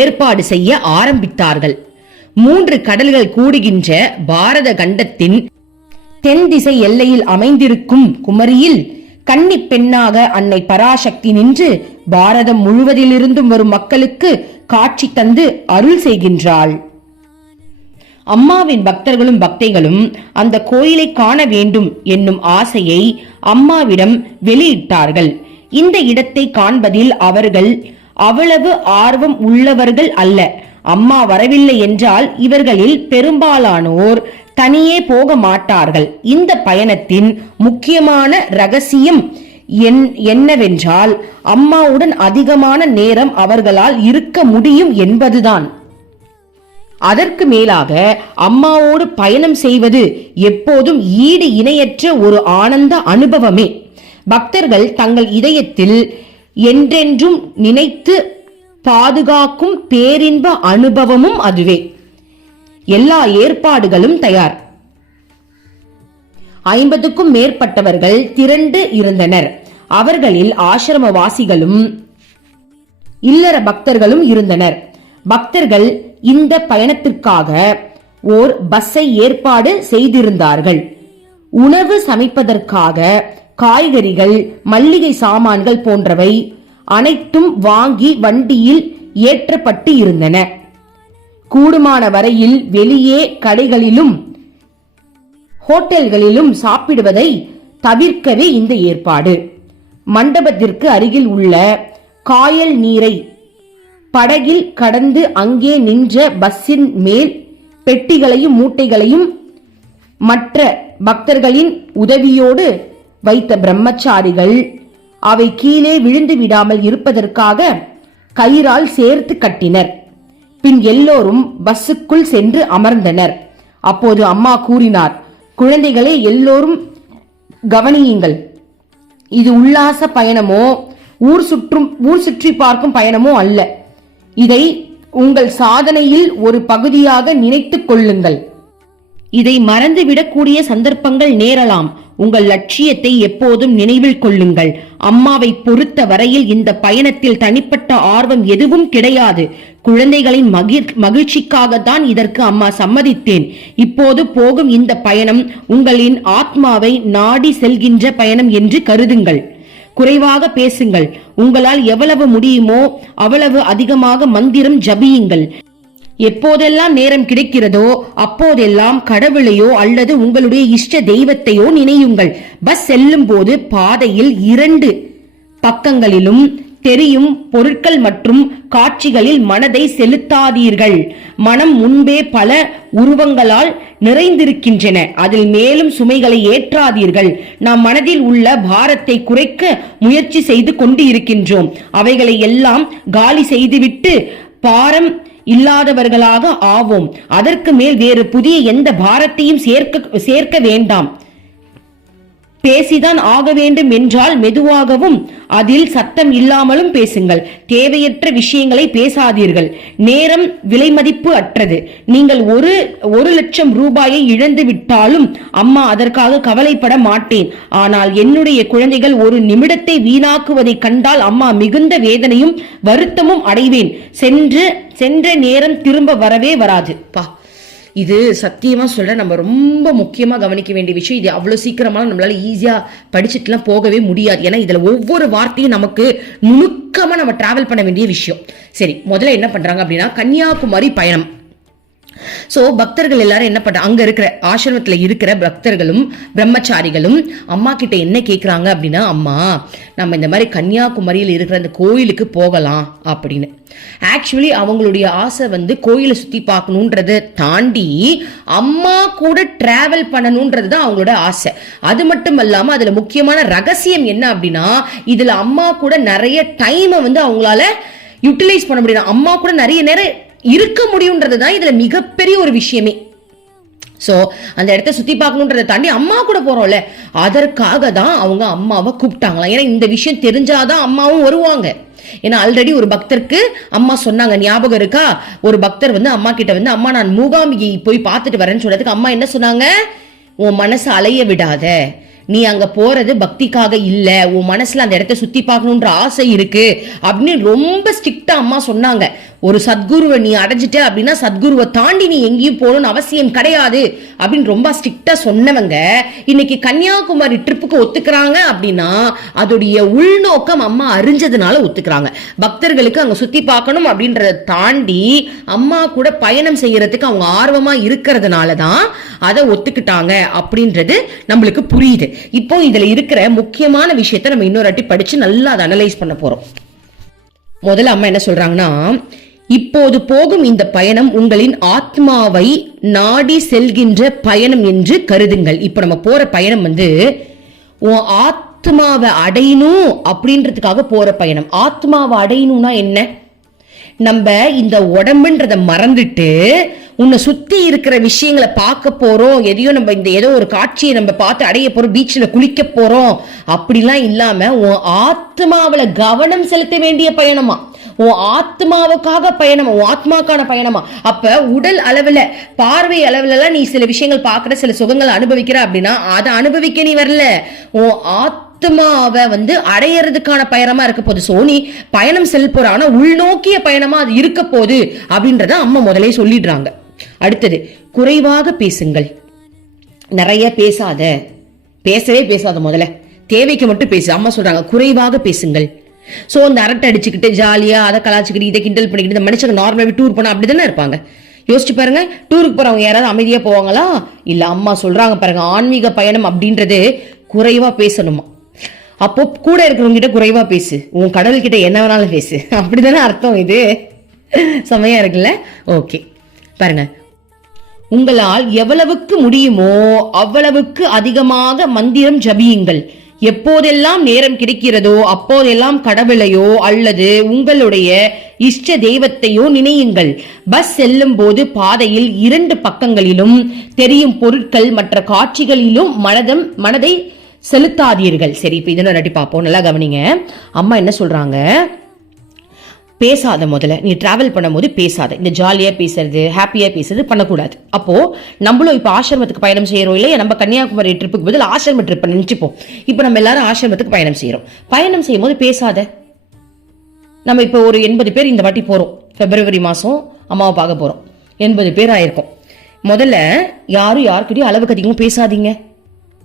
ஏற்பாடு செய்ய ஆரம்பித்தார்கள். 3 கடல்கள் கூடுகின்ற பாரத கண்டத்தின் தென் திசை எல்லையில் அமைந்திருக்கும் குமரியில் கன்னி பெண்ணாக அன்னை பராசக்தி நின்று பாரதம் முழுவதிலிருந்தும் வரும் மக்களுக்கு காட்சி தந்து அருள் செய்கின்றாள். அம்மாவின் பக்தர்களும் பக்தைகளும் அந்த கோயிலை காண வேண்டும் என்னும் ஆசையை அம்மாவிடம் வெளியிட்டார்கள். இந்த இடத்தை காண்பதில் அவர்கள் அவ்வளவு ஆர்வம் உள்ளவர்கள் அல்ல. அம்மா வரவில்லை என்றால் இவர்களில் பெரும்பாலானோர் தனியே போக மாட்டார்கள். இந்த பயணத்தின் முக்கியமான ரகசியம் என்னவென்றால் அம்மாவுடன் அதிகமான நேரம் அவர்களால் இருக்க முடியும் என்பதுதான். அதற்கு மேலாக அம்மாவோடு பயணம் செய்வது எப்போதும் ஈடு இணையற்ற ஒரு ஆனந்த அனுபவமே. பக்தர்கள் தங்கள் இதயத்தில் என்றென்றும் நினைத்து பாதுகாக்கும் பேரின்ப அனுபவமும் அதுவே. எல்லா ஏற்பாடுகளும் தயார். 50க்கும் மேற்பட்டவர்கள் திரண்டு இருந்தனர். அவர்களில் ஆசிரமவாசிகளும் இல்லற பக்தர்களும் இருந்தனர். பக்தர்கள் இந்த பயணத்திற்காக ஓர் பஸ்ஸை ஏற்பாடு செய்திருந்தார்கள். உணவு சமைப்பதற்காக காய்கறிகள், மல்லிகை சாமான்கள் போன்றவை அனைத்தும் வாங்கி வண்டியில் ஏற்றப்பட்டு இருந்தன. கூடுமான வரையில் வெளியே கடைகளிலும் ஹோட்டல்களிலும் சாப்பிடுவதை தவிர்க்கவே இந்த ஏற்பாடு. மண்டபத்திற்கு அருகில் உள்ள காயல் நீரை படகில் கடந்து அங்கே நின்ற பஸ்ஸின் மேல் பெட்டிகளையும் மூட்டைகளையும் மற்ற பக்தர்களின் உதவியோடு வைத்த பிரம்மச்சாரிகள் அவை கீழே விழுந்து விடாமல் இருப்பதற்காக கயிறால் சேர்த்து கட்டினர். பின் எல்லோரும் பஸ்ஸுக்குள் சென்று அமர்ந்தனர். அப்போது அம்மா கூறினார், குழந்தைகளே, எல்லோரும் கவனியுங்கள். இது உல்லாச பயணமோ ஊர் சுற்றி பார்க்கும் பயணமோ அல்ல. இதை உங்கள் சாதனையில் ஒரு பகுதியாக நினைத்துக் கொள்ளுங்கள். இதை மறந்துவிடக்கூடிய சந்தர்ப்பங்கள் நேரலாம். உங்கள் லட்சியத்தை எப்போதும் நினைவில் கொள்ளுங்கள். அம்மாவை பொறுத்த வரையில் இந்த பயணத்தில் தனிப்பட்ட ஆர்வம் எதுவும் கிடையாது. குழந்தைகளின் மகிழ்ச்சிக்காகத்தான் இதற்கு அம்மா சம்மதித்தேன். இப்போது போகும் இந்த பயணம் உங்களின் ஆத்மாவை நாடி செல்கின்ற பயணம் என்று கருதுங்கள். குறைவாக பேசுங்கள். உங்களால் எவ்வளவு முடியுமோ அவ்வளவு அதிகமாக மந்திரம் ஜபியுங்கள். எப்போதெல்லாம் நேரம் கிடைக்கிறதோ அப்போதெல்லாம் கடவுளையோ அல்லது உங்களுடைய இஷ்ட தெய்வத்தையோ நினையுங்கள். பஸ் செல்லும் போது பாதையில் 2 பக்கங்களிலும் தெரியும் பொருட்கள் மற்றும் காட்சிகளில் மனதை செலுத்தாதீர்கள். மனம் முன்பே பல உருவங்களால் நிறைந்திருக்கின்றன. அதில் மேலும் சுமைகளை ஏற்றாதீர்கள். நாம் மனதில் உள்ள பாரத்தை குறைக்க முயற்சி செய்து கொண்டு இருக்கின்றோம். அவைகளை எல்லாம் காலி செய்துவிட்டு பாரம் இல்லாதவர்களாக ஆவோம். அதற்கு மேல் வேறு புதிய எந்த பாரத்தையும் சேர்க்க வேண்டாம். பேசிதான் ஆக வேண்டும் என்றால் மெதுவாகவும் அதில் சத்தம் இல்லாமலும் பேசுங்கள். தேவையற்ற விஷயங்களை பேசாதீர்கள். நேரம் விலை மதிப்பு அற்றது. நீங்கள் 1 லட்சம் ரூபாயை இழந்து விட்டாலும் அம்மா அதற்காக கவலைப்பட மாட்டேன். ஆனால் என்னுடைய குழந்தைகள் 1 நிமிடத்தை வீணாக்குவதை கண்டால் அம்மா மிகுந்த வேதனையும் வருத்தமும் அடைவேன். சென்ற நேரம் திரும்ப வரவே வராது. இது சத்தியமா சொல்ற நம்ம ரொம்ப முக்கியமா கவனிக்க வேண்டிய விஷயம். இது அவ்வளவு சீக்கிரமா நம்மளால ஈஸியா படிச்சுட்டுலாம் போகவே முடியாது. ஏன்னா இதுல ஒவ்வொரு வார்த்தையும் நமக்கு நுணுக்கமா நம்ம டிராவல் பண்ண வேண்டிய விஷயம். சரி, முதல்ல என்ன பண்றாங்க அப்படின்னா கன்னியாகுமரி பயணம். சோ பக்தர்கள் எல்லாரும் என்ன பண்றாங்க, அங்க இருக்கிற ஆசிரமத்துல இருக்கிற பக்தர்களும் பிரம்மச்சாரிகளும் அம்மா கிட்ட என்ன கேக்குறாங்க அப்படின்னா, அம்மா நம்ம இந்த மாதிரி கன்னியாகுமரியில் இருக்கிற அந்த கோயிலுக்கு போகலாம் அப்படின்னு. ஆக்சுவலி அவங்களுடைய ஆசை கோயிலை சுத்தி பார்க்கணுன்றதை தாண்டி அம்மா கூட டிராவல் பண்ணணும்ன்றதுதான் அவங்களோட ஆசை. அது மட்டும் இல்லாம அதுல முக்கியமான ரகசியம் என்ன அப்படின்னா, இதுல அம்மா கூட நிறைய டைமை அவங்களால யூட்டிலைஸ் பண்ண முடியும். அம்மா கூட நிறைய நேரம் இருக்க முடியும்ன்றதுதான் இதுல மிகப்பெரிய ஒரு விஷயமே. சோ அந்த இடத்த சுத்தி பார்க்கணுன்றதை தாண்டி அம்மா கூட போறோம்ல, அதற்காக தான் அவங்க அம்மாவை கூப்பிட்டாங்களாம். ஏன்னா இந்த விஷயம் தெரிஞ்சாதான் அம்மாவும் வருவாங்க. ஏன்னா ஆல்ரெடி ஒரு பக்தருக்கு அம்மா சொன்னாங்க, ஞாபகம் இருக்கா? ஒரு பக்தர் அம்மா கிட்ட அம்மா நான் மூகாம்பிகை போய் பார்த்துட்டு வரேன்னு சொன்னதுக்கு அம்மா என்ன சொன்னாங்க, உன் மனசு அலைய விடாத, நீ அங்க போறது பக்திக்காக இல்ல, உன் மனசுல அந்த இடத்த சுத்தி பார்க்கணுன்ற ஆசை இருக்கு அப்படின்னு ரொம்ப ஸ்ட்ரிக்டா அம்மா சொன்னாங்க. ஒரு சத்குருவை நீ அடைஞ்சிட்ட அப்படின்னா சத்குருவை தாண்டி நீ எங்கேயும் போகணும்னு அவசியம் கிடையாது அப்படின்னு ரொம்ப ஸ்ட்ரிக்டா சொன்னவங்க இன்னைக்கு கன்னியாகுமரி ட்ரிப்புக்கு ஒத்துக்கிறாங்க அப்படின்னா அதோடைய உள்நோக்கம் அம்மா அறிஞ்சதுனால ஒத்துக்கிறாங்க. பக்தர்களுக்கு அங்க சுத்தி பார்க்கணும் அப்படின்றத தாண்டி அம்மா கூட பயணம் செய்யறதுக்கு அவங்க ஆர்வமா இருக்கிறதுனாலதான் அதை ஒத்துக்கிட்டாங்க அப்படின்றது நம்மளுக்கு புரியுது. இப்போ இதுல இருக்கிற முக்கியமான விஷயத்த நம்ம இன்னொரு வாட்டி படிச்சு நல்லா அதை அனலைஸ் பண்ண போறோம். முதல்ல அம்மா என்ன சொல்றாங்கன்னா, இப்போது போகும் இந்த பயணம் உங்களின் ஆத்மாவை நாடி செல்கின்ற பயணம் என்று கருதுங்கள். இப்ப நம்ம போற பயணம் உன் ஆத்மாவை அடையணும் அப்படின்றதுக்காக போற பயணம். ஆத்மாவை அடையணும்னா என்ன? நம்ம இந்த உடம்புன்றத மறந்துட்டு உன்னை சுத்தி இருக்கிற விஷயங்களை பார்க்க போறோம், எதையோ நம்ம இந்த ஏதோ ஒரு காட்சியை நம்ம பார்த்து அடைய போறோம், பீச்சில் குளிக்க போறோம் அப்படிலாம் இல்லாம உன் ஆத்மாவில கவனம் செலுத்த வேண்டிய பயணமா, உன் ஆத்மாவுக்காக பயணமா, உன் ஆத்மாக்கான பயணமா. அப்ப உடல் அளவுல பார்வை அளவுல எல்லாம் நீ சில விஷயங்கள் பார்க்கிற, சில சுகங்களை அனுபவிக்கிற அப்படின்னா அதை அனுபவிக்க நீ வரல, உன் ஆத்மாவை அடையறதுக்கான பயணமா இருக்க போகுது. சோ நீ பயணம் செல் போற, ஆனா உள்நோக்கிய பயணமா அது இருக்க போகுது அப்படின்றத அம்மா முதலே சொல்லிடுறாங்க. அடுத்தது, குறைவாக பேசுங்கள், நிறைய பேசாத, பேசவே பேசாத, முதல்ல தேவைக்கு மட்டும் பேசு. அம்மா சொல்றாங்க குறைவாக பேசுங்கள். சோ இந்த அரட்டை அடிச்சுக்கிட்டு ஜாலியா அதை கலாச்சுக்கிட்டு இதை கிண்டல் பண்ணிக்கிட்டு இந்த மனுஷங்க நார்மலாவே டூர் போனா அப்படிதானே இருப்பாங்க. யோசிச்சு பாருங்க, டூருக்கு போறவங்க யாராவது அமைதியா போவாங்களா? இல்ல. அம்மா சொல்றாங்க பாருங்க, ஆன்மீக பயணம் அப்படின்றது குறைவா பேசணுமா. அப்போ கூட இருக்கிறவங்க கிட்ட குறைவா பேசு, உன் கடவுள் கிட்ட என்ன வேணாலும் பேசு, அப்படிதானே அர்த்தம். இது செமையா இருக்குல்ல? ஓகே பாருங்க, உங்களால் எவ்வளவுக்கு முடியுமோ அவ்வளவுக்கு அதிகமாக மந்திரம் ஜபியுங்கள். எப்போதெல்லாம் நேரம் கிடைக்கிறதோ அப்போதெல்லாம் கடவுளையோ அல்லது உங்களுடைய இஷ்ட தெய்வத்தையோ நினையுங்கள். பஸ் செல்லும் போது பாதையில் 2 பக்கங்களிலும் தெரியும் பொருட்கள் மற்ற காட்சிகளிலும் மனதை செலுத்தாதீர்கள். சரி, இப்ப இதெல்லாம் நட்டி பார்ப்போம், நல்லா கவனிங்க. அம்மா என்ன சொல்றாங்க, பேசாத. முதல்ல நீ டிராவல் பண்ணும்போது பேசாத. இந்த ஜாலியா பேசுறது, ஹாப்பியா பேசுறது பண்ணக்கூடாது. அப்போ நம்மளும் இப்ப ஆசிரமத்துக்கு பயணம் செய்யறோம் இல்லையா, நம்ம கன்னியாகுமரி ட்ரிப்புக்கு பதில் ஆசிரம ட்ரிப் நினைச்சுப்போம். இப்ப நம்ம எல்லாரும் ஆசிரமத்துக்கு பயணம் செய்யறோம். பயணம் செய்யும் போது பேசாத. நம்ம இப்ப ஒரு 80 பேர் இந்த வாட்டி போறோம். பிப்ரவரி மாசம் அம்மாவை பார்க்க போறோம். 80 பேர் ஆயிருக்கும். முதல்ல யாரும் யாருக்கிட்டையும் அளவுக்கு அதிகமும் பேசாதீங்க,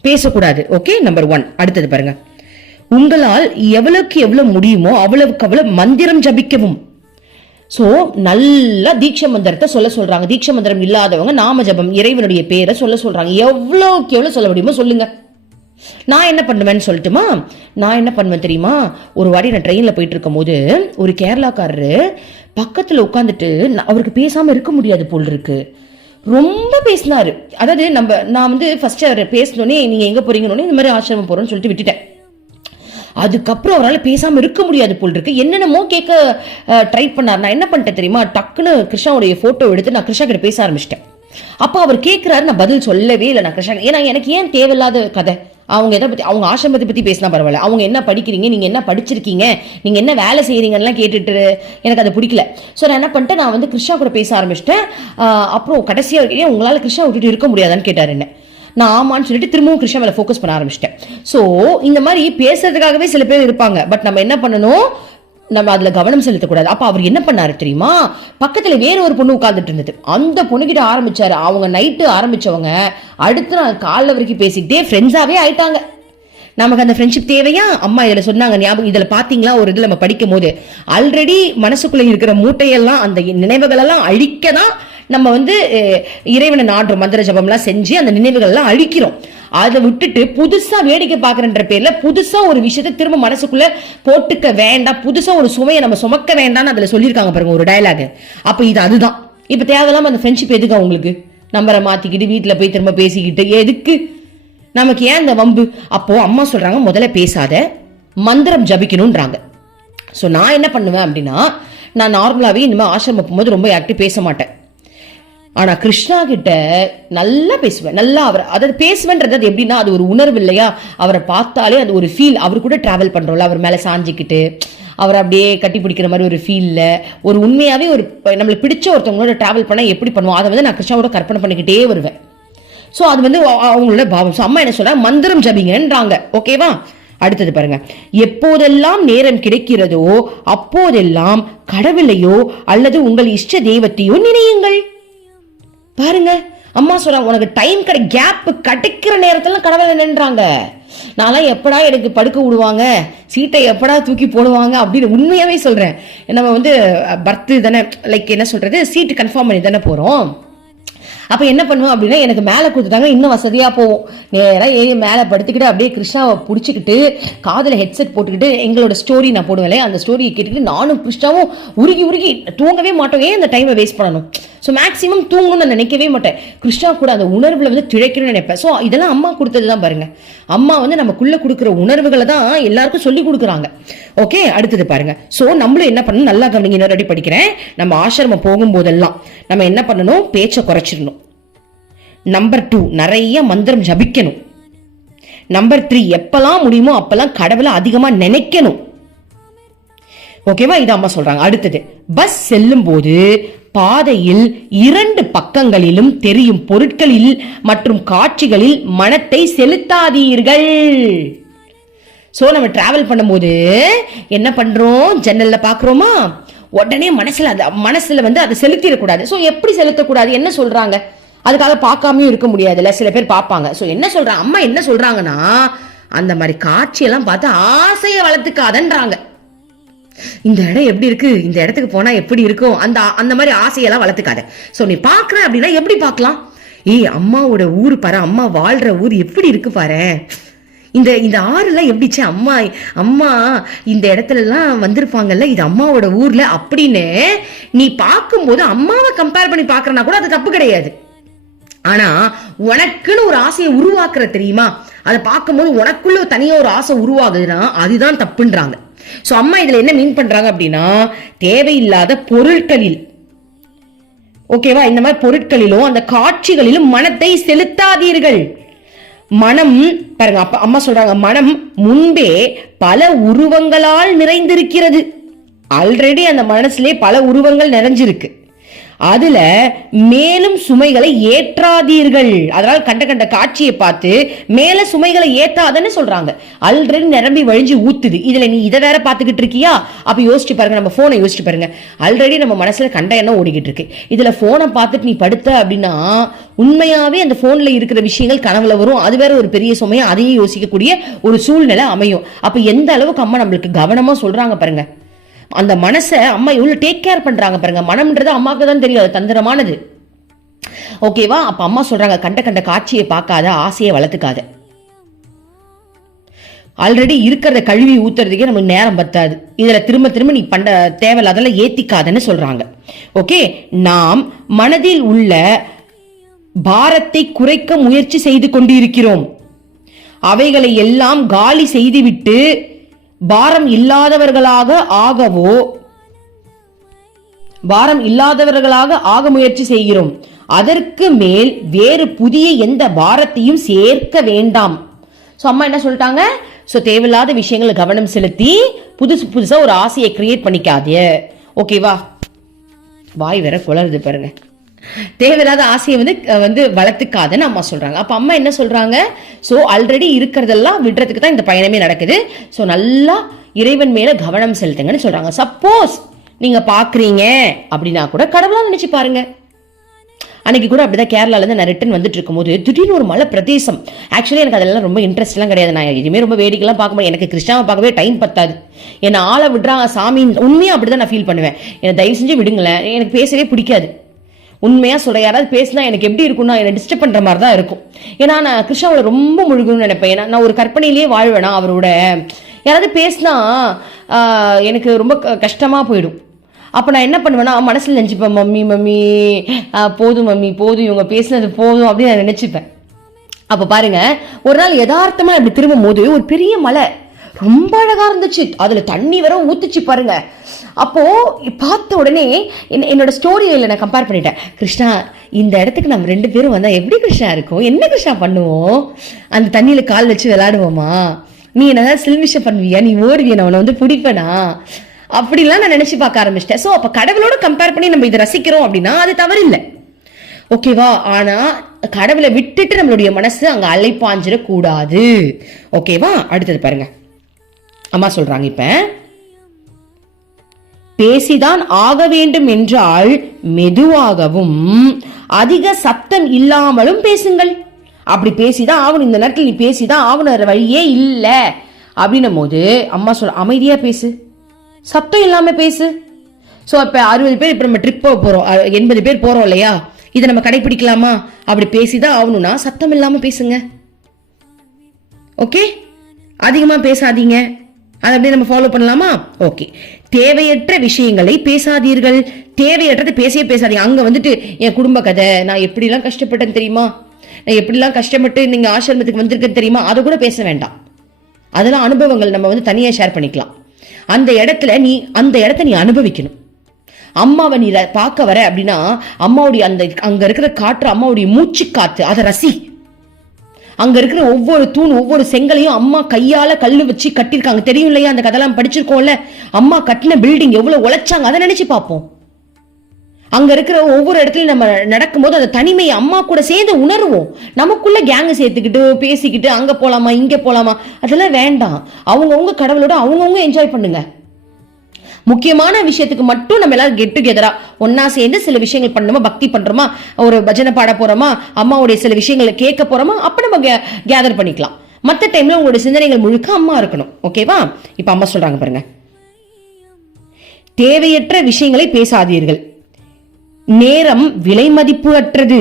பேசக்கூடாது. Okay, number 1. அடுத்தது பாருங்க, உங்களால் எவ்வளவுக்கு எவ்வளவு முடியுமோ அவ்வளவுக்கு அவ்வளவு மந்திரம் ஜபிக்கவும். சோ நல்லா தீட்சை மந்திரத்தை சொல்ல சொல்றாங்க. தீட்சை மந்திரம் இல்லாதவங்க நாம ஜபம், இறைவனுடைய பேரை சொல்ல சொல்றாங்க. எவ்வளவுக்கு எவ்வளவு சொல்ல முடியுமோ சொல்லுங்க. நான் என்ன பண்ணுவேன்னு சொல்லட்டுமா? நான் என்ன பண்ணுவேன் தெரியுமா? ஒரு வாட்டி நான் ட்ரெயின்ல போயிட்டு இருக்கும் போது ஒரு கேரளாக்காரரு பக்கத்துல உட்காந்துட்டு அவருக்கு பேசாம இருக்க முடியாது போல் இருக்கு, ரொம்ப பேசினாரு. அதாவது நான் ஃபர்ஸ்ட் அவர் பேசணுன்னே நீங்க எங்க போறீங்கன்னு இந்த மாதிரி ஆசிரமம் போறோம்னு சொல்லிட்டு விட்டுட்டேன். அதுக்கப்புறம் அவரால் பேசாம இருக்க முடியாது போல் இருக்கு. என்னென்னமோ கேட்க ட்ரை பண்ணார். நான் என்ன பண்ணிட்டேன் தெரியுமா? டக்குன்னு கிருஷ்ணாவுடைய போட்டோ எடுத்து நான் கிருஷ்ணா கிட்ட பேச ஆரம்பிச்சிட்டேன். அப்போ அவர் கேட்கிறாரு, நான் பதில் சொல்லவே இல்லை. நான் கிருஷ்ணா, ஏன்னா எனக்கு ஏன் தேவையில்லாத கதை, அவங்க எதை பத்தி, அவங்க ஆசிரமத்தை பத்தி பேசினா பரவாயில்ல, அவங்க என்ன படிக்கிறீங்க, நீங்க என்ன படிச்சிருக்கீங்க, நீங்க என்ன வேலை செய்யறீங்கன்னு கேட்டுட்டு எனக்கு அது பிடிக்கல. ஸோ நான் என்ன பண்ணிட்டேன், நான் கிருஷ்ணா கூட பேச ஆரம்பிச்சிட்டேன். அப்புறம் கடைசியா உங்களால கிருஷ்ணா விட்டுட்டு இருக்க முடியாதான்னு கேட்டாரு என்ன. நான் ஆமான்னு சொல்லிட்டு திரும்பவும் கிருஷ்ணா மேல ஃபோக்கஸ் பண்ண ஆரம்பிச்சிட்டேன். ஸோ இந்த மாதிரி பேசுறதுக்காகவே சில பேர் இருப்பாங்க. பட் நம்ம என்ன பண்ணணும், நம்ம அதுல கவனம் செலுத்தக்கூடாது. அப்ப அவர் என்ன பண்ணாரு தெரியுமா? பக்கத்துல வேற ஒரு பொண்ணு உட்கார்ந்துட்டு இருந்தது. அந்த பொண்ணுகிட்ட ஆரம்பிச்சாரு. அவங்க நைட்டு ஆரம்பிச்சவங்க அடுத்த நாள் காலைல வரைக்கும் பேசிக்கிட்டே ஃப்ரெண்ட்ஸாவே ஆயிட்டாங்க. நமக்கு அந்த ஃப்ரெண்ட்ஷிப் தேவையா? அம்மா இதுல சொன்னாங்க, ஞாபகம் இதுல பாத்தீங்களா, ஒரு இதுல நம்ம படிக்கும் போது ஆல்ரெடி மனசுக்குள்ள இருக்கிற மூட்டையெல்லாம், அந்த நினைவுகள் எல்லாம் அழிக்கதான் நம்ம இறைவனை நாடுறோம், மந்திர ஜபம்லாம் செஞ்சு அந்த நினைவுகள் எல்லாம் அழிக்கிறோம். அதை விட்டுட்டு புதுசா வேடிக்கை பாக்குறன்ற பேர்ல புதுசா ஒரு விஷயத்தை திரும்ப மனசுக்குள்ள போட்டுக்க வேண்டாம், புதுசா ஒரு சுமையை நம்ம சுமக்க வேண்டாம்னு அதுல சொல்லியிருக்காங்க பாருங்க ஒரு டயலாக். அப்ப இது அதுதான். இப்ப தேவையில்லாம அந்த ஃப்ரெண்ட்ஷிப் எதுக்கு உங்களுக்கு? நம்பரை மாத்திக்கிட்டு வீட்டுல போய் திரும்ப பேசிக்கிட்டு எதுக்கு நமக்கு, ஏன் அந்த வம்பு? அப்போ அம்மா சொல்றாங்க முதல்ல பேசாத, மந்திரம் ஜபிக்கணும்ன்றாங்க. ஸோ நான் என்ன பண்ணுவேன் அப்படின்னா, நான் நார்மலாவே இனிமேல் ஆசிரமம் போகும்போது ரொம்ப யார்கிட்டையும் பேச மாட்டேன். ஆனா கிருஷ்ணா கிட்ட நல்லா பேசுவேன். நல்லா அவர் அதாவது பேசுவேன்றது அது எப்படின்னா, அது ஒரு உணர்வு இல்லையா? அவரை பார்த்தாலே அது ஒரு ஃபீல். அவர் கூட டிராவல் பண்றோம்ல, அவர் மேல சாஞ்சிக்கிட்டு அவர் அப்படியே கட்டி பிடிக்கிற மாதிரி ஒரு ஃபீல்ல, ஒரு உண்மையாவே ஒரு நம்மளுக்கு பிடிச்ச ஒருத்தவங்களோட டிராவல் பண்ணா எப்படி பண்ணுவோம், அதை நான் கிருஷ்ணாவோட கற்பனை பண்ணிக்கிட்டே வருவேன். ஸோ அது வந்து அவங்களோட பாவம். ஸோ அம்மா என்ன சொல்றாங்க, மந்திரம் ஜபிங்கன்றாங்க. ஓகேவா? அடுத்தது பாருங்க, எப்போதெல்லாம் நேரம் கிடைக்கிறதோ அப்போதெல்லாம் கடவுளையோ அல்லது உங்கள் இஷ்ட தெய்வத்தையோ நினையுங்கள். பாருங்க, அம்மா சொல்றாங்க உனக்கு டைம் கேப் கிடைக்கிற நேரத்துல கடவுளை நின்றாங்க. நான்லாம் எப்படா எனக்கு படுக்க விடுவாங்க, சீட்டை எப்படா தூக்கி போடுவாங்க அப்படின்னு உண்மையாவே சொல்றேன். நம்ம வந்து பர்த் தானே, லைக் என்ன சொல்றது, சீட்டு கன்ஃபார்ம் பண்ணி தானே போறோம். அப்போ என்ன பண்ணுவோம் அப்படின்னா, எனக்கு மேலே கொடுத்துட்டாங்க இன்னும் வசதியாக போவோம். நேராக மேலே படுத்துக்கிட்டு அப்படியே கிருஷ்ணாவை பிடிச்சிக்கிட்டு காதில் ஹெட்செட் போட்டுக்கிட்டு எங்களோட ஸ்டோரி நான் போடுவேன், அந்த ஸ்டோரியை கேட்டுக்கிட்டு நானும் கிருஷ்ணாவும் உருகி தூங்கவே மாட்டோம். ஏன் அந்த டைமை வேஸ்ட் பண்ணணும்? ஸோ மேக்ஸிமம் தூங்கணும்னு நான் நினைக்கவே மாட்டேன். கிருஷ்ணா கூட அந்த உணர்வில் வந்து திளைக்கணும்னு நினைப்பேன். ஸோ இதெல்லாம் அம்மா கொடுத்தது தான் பாருங்க. அம்மா வந்து நமக்குள்ளே கொடுக்குற உணர்வுகளை தான் எல்லாருக்கும் சொல்லி கொடுக்குறாங்க. ஓகே, அடுத்தது பாருங்க. ஸோ நம்மளும் என்ன பண்ணணும், நல்லா கவனிங்க, இன்னொரு அடி படிக்கிறேன். நம்ம ஆசிரமம் போகும்போதெல்லாம் நம்ம என்ன பண்ணணும், பேச்சை குறைச்சிடணும். நம்பர் 2, நிறைய மந்திரம் ஜபிக்கணும். நம்பர் 3, எப்பெல்லாம் முடியுமோ அப்பெல்லாம் கடவுளை அதிகமா நினைக்கணும். ஓகேவா? இது அம்மா சொல்றாங்க. அடுத்தது, பஸ் செல்லும் போது பாதையில் 2 பக்கங்களிலும் தெரியும் பொருட்களில் மற்றும் காட்சிகளில் மனத்தை செலுத்தாதீர்கள். சோ நம்ம டிராவல் பண்ணும்போது என்ன பண்றோம், ஜன்னல்ல பாக்குறோமா, உடனே மனசுல வந்து அதை செலுத்திடக்கூடாது. சோ எப்படி செலுத்தக்கூடாது, என்ன சொல்றாங்க, அதுக்காக பார்க்காமையும் இருக்க முடியாதுல்ல, சில பேர் பார்ப்பாங்க. ஸோ என்ன சொல்றாங்க, அம்மா என்ன சொல்றாங்கன்னா, அந்த மாதிரி காட்சியெல்லாம் பார்த்து ஆசையை வளர்த்துக்காதன்றாங்க. இந்த இடம் எப்படி இருக்கு, இந்த இடத்துக்கு போனா எப்படி இருக்கும், அந்த மாதிரி ஆசையெல்லாம் வளர்த்துக்காத. ஸோ நீ பார்க்குற அப்படின்னா எப்படி பார்க்கலாம், அம்மாவோட ஊர் பாரு, அம்மா வாழ்ற ஊர் எப்படி இருக்கு பாரு, இந்த ஆறுலாம் எப்படிச்சு, அம்மா இந்த இடத்துல எல்லாம் வந்திருப்பாங்கல்ல, இது அம்மாவோட ஊர்ல அப்படின்னு நீ பார்க்கும்போது அம்மாவை கம்பேர் பண்ணி பார்க்கறனா கூட அது தப்பு கிடையாது. ஆனா உனக்குன்னு ஒரு ஆசையை உருவாக்குற தெரியுமா, அதை பார்க்கும்போது உனக்குள்ள தனியா ஒரு ஆசை உருவாகுதுன்னா அதுதான் தப்புன்றாங்க. சோ அம்மா இதுல என்ன மீன் பண்றாங்க அப்படின்னா, தேவையில்லாத பொருட்களில், ஓகேவா, இந்த மாதிரி பொருட்களிலும் அந்த காட்சிகளிலும் மனத்தை செலுத்தாதீர்கள். மனம் பாருங்க, அம்மா சொல்றாங்க, மனம் முன்பே பல உருவங்களால் நிறைந்திருக்கிறது. ஆல்ரெடி அந்த மனசுல பல உருவங்கள் நிறைஞ்சிருக்கு. அதுல மேலும் சுமைகளை ஏற்றாதீர்கள். அதனால கண்ட காட்சியை பார்த்து மேல சுமைகளை ஏத்தாதன்னு சொல்றாங்க. ஆல்ரெடி நிரம்பி வழிஞ்சு ஊத்துது, இதுல நீ இதை வேற பாத்துக்கிட்டு இருக்கியா? அப்ப யோசிச்சு பாருங்க, நம்ம போனை யோசிச்சு பாருங்க. ஆல்ரெடி நம்ம மனசுல கண்ட எண்ணம் ஓடிக்கிட்டு இருக்கு, இதுல போனை பார்த்துட்டு நீ படுத்த அப்படின்னா உண்மையாவே அந்த போன்ல இருக்கிற விஷயங்கள் கனவுல வரும். அது வேற ஒரு பெரிய சுமையா அதையும் யோசிக்கக்கூடிய ஒரு சூழ்நிலை அமையும். அப்ப எந்த அளவுக்கு அம்மா நம்மளுக்கு கவனமா சொல்றாங்க பாருங்க. அந்த மனசை அம்மா எவ்வளவு டேக் கேர் பண்றாங்க பாருங்க. மனம்ன்றது அம்மாவுக்கு தான் தெரியும், அது தந்திரமானது. ஓகேவா? அப்ப அம்மா சொல்றாங்க, கண்ட காட்சியை பார்க்காத, ஆசையை வளர்த்துக்காத. ஆல்ரெடி இருக்கிறத கழுவி ஊத்துறதுக்கே நமக்கு நேரம் பத்தாது, இதுல திரும்ப நீ பண்ண தேவையில்லாதெல்லாம் ஏத்திக்காதன்னு சொல்றாங்க. ஓகே, நாம் மனதில் உள்ள பாரத்தை குறைக்க முயற்சி செய்து கொண்டிருக்கிறோம். அவைகளை எல்லாம் காலி செய்துவிட்டு பாரம் இல்லாதவர்களாக ஆக முயற்சி செய்கிறோம். அதற்கு மேல் வேறு புதிய எந்த பாரத்தையும் சேர்க்க வேண்டாம். சோ அம்மா என்ன சொல்லிட்டாங்க, சோ தேவையில்லாத விஷயங்களை கவனம் செலுத்தி புதுசா ஒரு ஆசையை கிரியேட் பண்ணிக்காதே. ஓகேவா? வாய் வேற குளறுது பாருங்க. தேவையில்லாத ஆசையை வந்து வளர்த்துக்காதுன்னு அம்மா சொல்றாங்க. அப்ப அம்மா என்ன சொல்றாங்க, சோ ஆல்ரெடி இருக்கிறதெல்லாம் விடுறதுக்கு தான் இந்த பயணமே நடக்குது. சோ நல்லா இறைவன் மேல கவனம் செலுத்துங்கன்னு சொல்றாங்க. சப்போஸ் நீங்க பாக்குறீங்க அப்படின்னா கூட கடவுளா நினைச்சு பாருங்க. அன்னைக்கு கூட அப்படிதான் கேரளால இருந்து நான் ரிட்டர்ன் வந்துட்டு இருக்கும்போது திடீர்னு ஒரு மலை பிரதேசம். ஆக்சுவலி எனக்கு அதெல்லாம் ரொம்ப இன்ட்ரெஸ்ட் எல்லாம் கிடையாது, நான் எதுவுமே ரொம்ப வேடிக்கைலாம் பார்க்க முடியாது, எனக்கு கிருஷ்ணாவை பார்க்கவே டைம் பத்தாது. என்னை ஆளை விடுறாங்க சாமி, உண்மையா அப்படிதான் நான் ஃபீல் பண்ணுவேன். என்னை தயவு செஞ்சு விடுங்களேன், எனக்கு பேசவே பிடிக்காது. உண்மையா சொல்ற, யாராவது பேசினா எனக்கு எப்படி இருக்கும்னா என்னை டிஸ்டர்ப் பண்ற மாதிரி தான் இருக்கும். ஏன்னா நான் கிருஷ்ணாவோட ரொம்ப முழுகணும்னு நினைப்பேன். ஏன்னா நான் ஒரு கற்பனையிலேயே வாழ்வேனா அவரோட. யாராவது பேசினா எனக்கு ரொம்ப கஷ்டமா போயிடும். அப்போ நான் என்ன பண்ணுவேன்னா மனசில் நினச்சிப்பேன், மம்மி போதும் மம்மி போதும், இவங்க பேசினது போதும் அப்படின்னு நான் நினச்சிப்பேன். அப்போ பாருங்க, ஒரு நாள் யதார்த்தமா இப்படி திரும்பும் போது ஒரு பெரிய மலை ரொம்ப அழகா இருந்துச்சு, அதுல தண்ணி வர ஊத்துச்சு பாருங்க. அப்போ பார்த்த உடனே என்னோட ஸ்டோரியில நான் கம்பேர் பண்ணிட்டேன், கிருஷ்ணா இந்த இடத்துக்கு நம்ம 2 பேரும் வந்தா எப்படி கிருஷ்ணா இருக்கும், என்ன கிருஷ்ணா பண்ணுவோம், அந்த தண்ணியில கால் வச்சு விளையாடுவோமா, நீ என்ன சில்மிஷம் பண்ணுவியா, நீ ஓடுவியா, நான் உன்னை பிடிப்பேனா, அப்படிலாம் நான் நினைச்சு பார்க்க ஆரம்பிச்சிட்டேன். ஸோ அப்போ கடவுளோட கம்பேர் பண்ணி நம்ம இதை ரசிக்கிறோம் அப்படின்னா அது தவறு இல்லை. ஓகேவா? ஆனா கடவுளை விட்டுட்டு நம்மளுடைய மனசு அங்க அலைப்பாஞ்சிடக்கூடாது. ஓகேவா? அடுத்தது பாருங்க, அம்மா சொல்றாங்க, இப்ப பேசிதான் ஆக வேண்டும் என்றால் மெதுவாகவும் அதிக சத்தம் இல்லாமலும் பேசுங்கள். அப்படி பேசிதான் ஆகணும், இந்த நேரத்தில் நீ பேசிதான் ஆகணும், வழியே இல்லை அப்படின்னும் போது அம்மா சொல்ல அமைதியா பேசு, சத்தம் இல்லாம பேசு. ஸோ இப்போ 60 பேர் இப்போ நம்ம ட்ரிப் போறோம், 80 பேர் போறோம் இல்லையா? இதை நம்ம கடைபிடிக்கலாமா? அப்படி பேசிதான் ஆகணும்னா சத்தம் இல்லாம பேசுங்க. ஓகே, அதிகமா பேசாதீங்க, அதை அப்படியே நம்ம ஃபாலோ பண்ணலாமா? ஓகே. தேவையற்ற விஷயங்களை பேசாதீர்கள். தேவையற்றது பேசாதீங்க. அங்க வந்துட்டு என் குடும்ப கதை, நான் எப்படிலாம் கஷ்டப்பட்டேன்னு தெரியுமா, நான் எப்படிலாம் கஷ்டப்பட்டு நீங்க ஆசிரமத்துக்கு வந்திருக்கேன்னு தெரியுமா, அதை கூட பேச வேண்டாம். அதெல்லாம் அனுபவங்கள் நம்ம வந்து தனியா ஷேர் பண்ணிக்கலாம். அந்த இடத்த நீ அனுபவிக்கணும். அம்மாவை நீ பார்க்க வர அப்படின்னா அம்மாவுடைய அந்த அங்க இருக்கிற காற்று, அம்மாவுடைய மூச்சு காத்து, அதை ரசி. அங்க இருக்கிற ஒவ்வொரு தூண், ஒவ்வொரு செங்கலையும் அம்மா கையால கல்லு வச்சு கட்டிருக்காங்க, தெரியும் இல்லையா? அந்த கதெல்லாம் படிச்சிருக்கோம்ல. அம்மா கட்டின பில்டிங் எவ்வளவு உழைச்சாங்க, அதை நினைச்சு பார்ப்போம். அங்க இருக்கிற ஒவ்வொரு இடத்துலயும் நம்ம நடக்கும்போது அந்த தனிமையை அம்மா கூட சேர்ந்து உணர்வோம். நமக்குள்ள கேங்க சேர்த்துக்கிட்டு பேசிக்கிட்டு அங்க போலாமா இங்க போலாமா அதெல்லாம் வேண்டாம். அவங்கவுங்க கடவுளோட அவங்கவுங்க என்ஜாய் பண்ணுங்க. முக்கியமான விஷயத்துக்கு மட்டும் நம்ம எல்லாரும் கெட் டுகெதரா ஒன்னா சேர்ந்து சில விஷயங்கள் பண்ணணுமா, பக்தி பண்றோமா, ஒரு பஜனை பாட போறோமா, அம்மாவுடைய சில விஷயங்களை கேட்க போறோமா, அப்ப நம்ம கேதர் பண்ணிக்கலாம். மற்ற டைம்ல உங்களுடைய சிந்தனைகள் முழுக்க அம்மா இருக்கணும். ஓகேவா? இப்ப அம்மா சொல்றாங்க பாருங்க, தேவையற்ற விஷயங்களை பேசாதீர்கள். நேரம் விலை மதிப்பு அற்றது.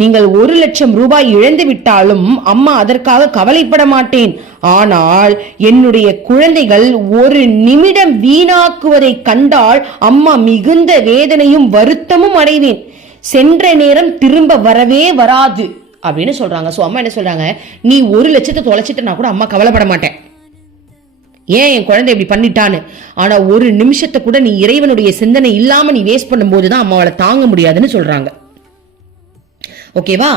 நீங்கள் 1,00,000 ரூபாய் இழந்து விட்டாலும் அம்மா அதற்காக கவலைப்பட மாட்டேன். ஆனால் என்னுடைய குழந்தைகள் ஒரு நிமிடம் வீணாக்குவதை கண்டால் அம்மா மிகுந்த வேதனையும் வருத்தமும் அடைவேன். சென்ற நேரம் திரும்ப வரவே வராது அப்படின்னு சொல்றாங்க. சோ அம்மா என்ன சொல்றாங்க, நீ 1,00,000 தொலைச்சிட்டனா கூட அம்மா கவலைப்பட மாட்டேன், ஏன் என் குழந்தை இப்படி பண்ணிட்டான்னு. ஆனா ஒரு நிமிஷத்தை கூட நீ இறைவனுடைய சிந்தனை இல்லாம நீ வேஸ்ட் பண்ணும் போதுதான் அம்மாவால தாங்க முடியாதுன்னு சொல்றாங்க. ஓகேவா?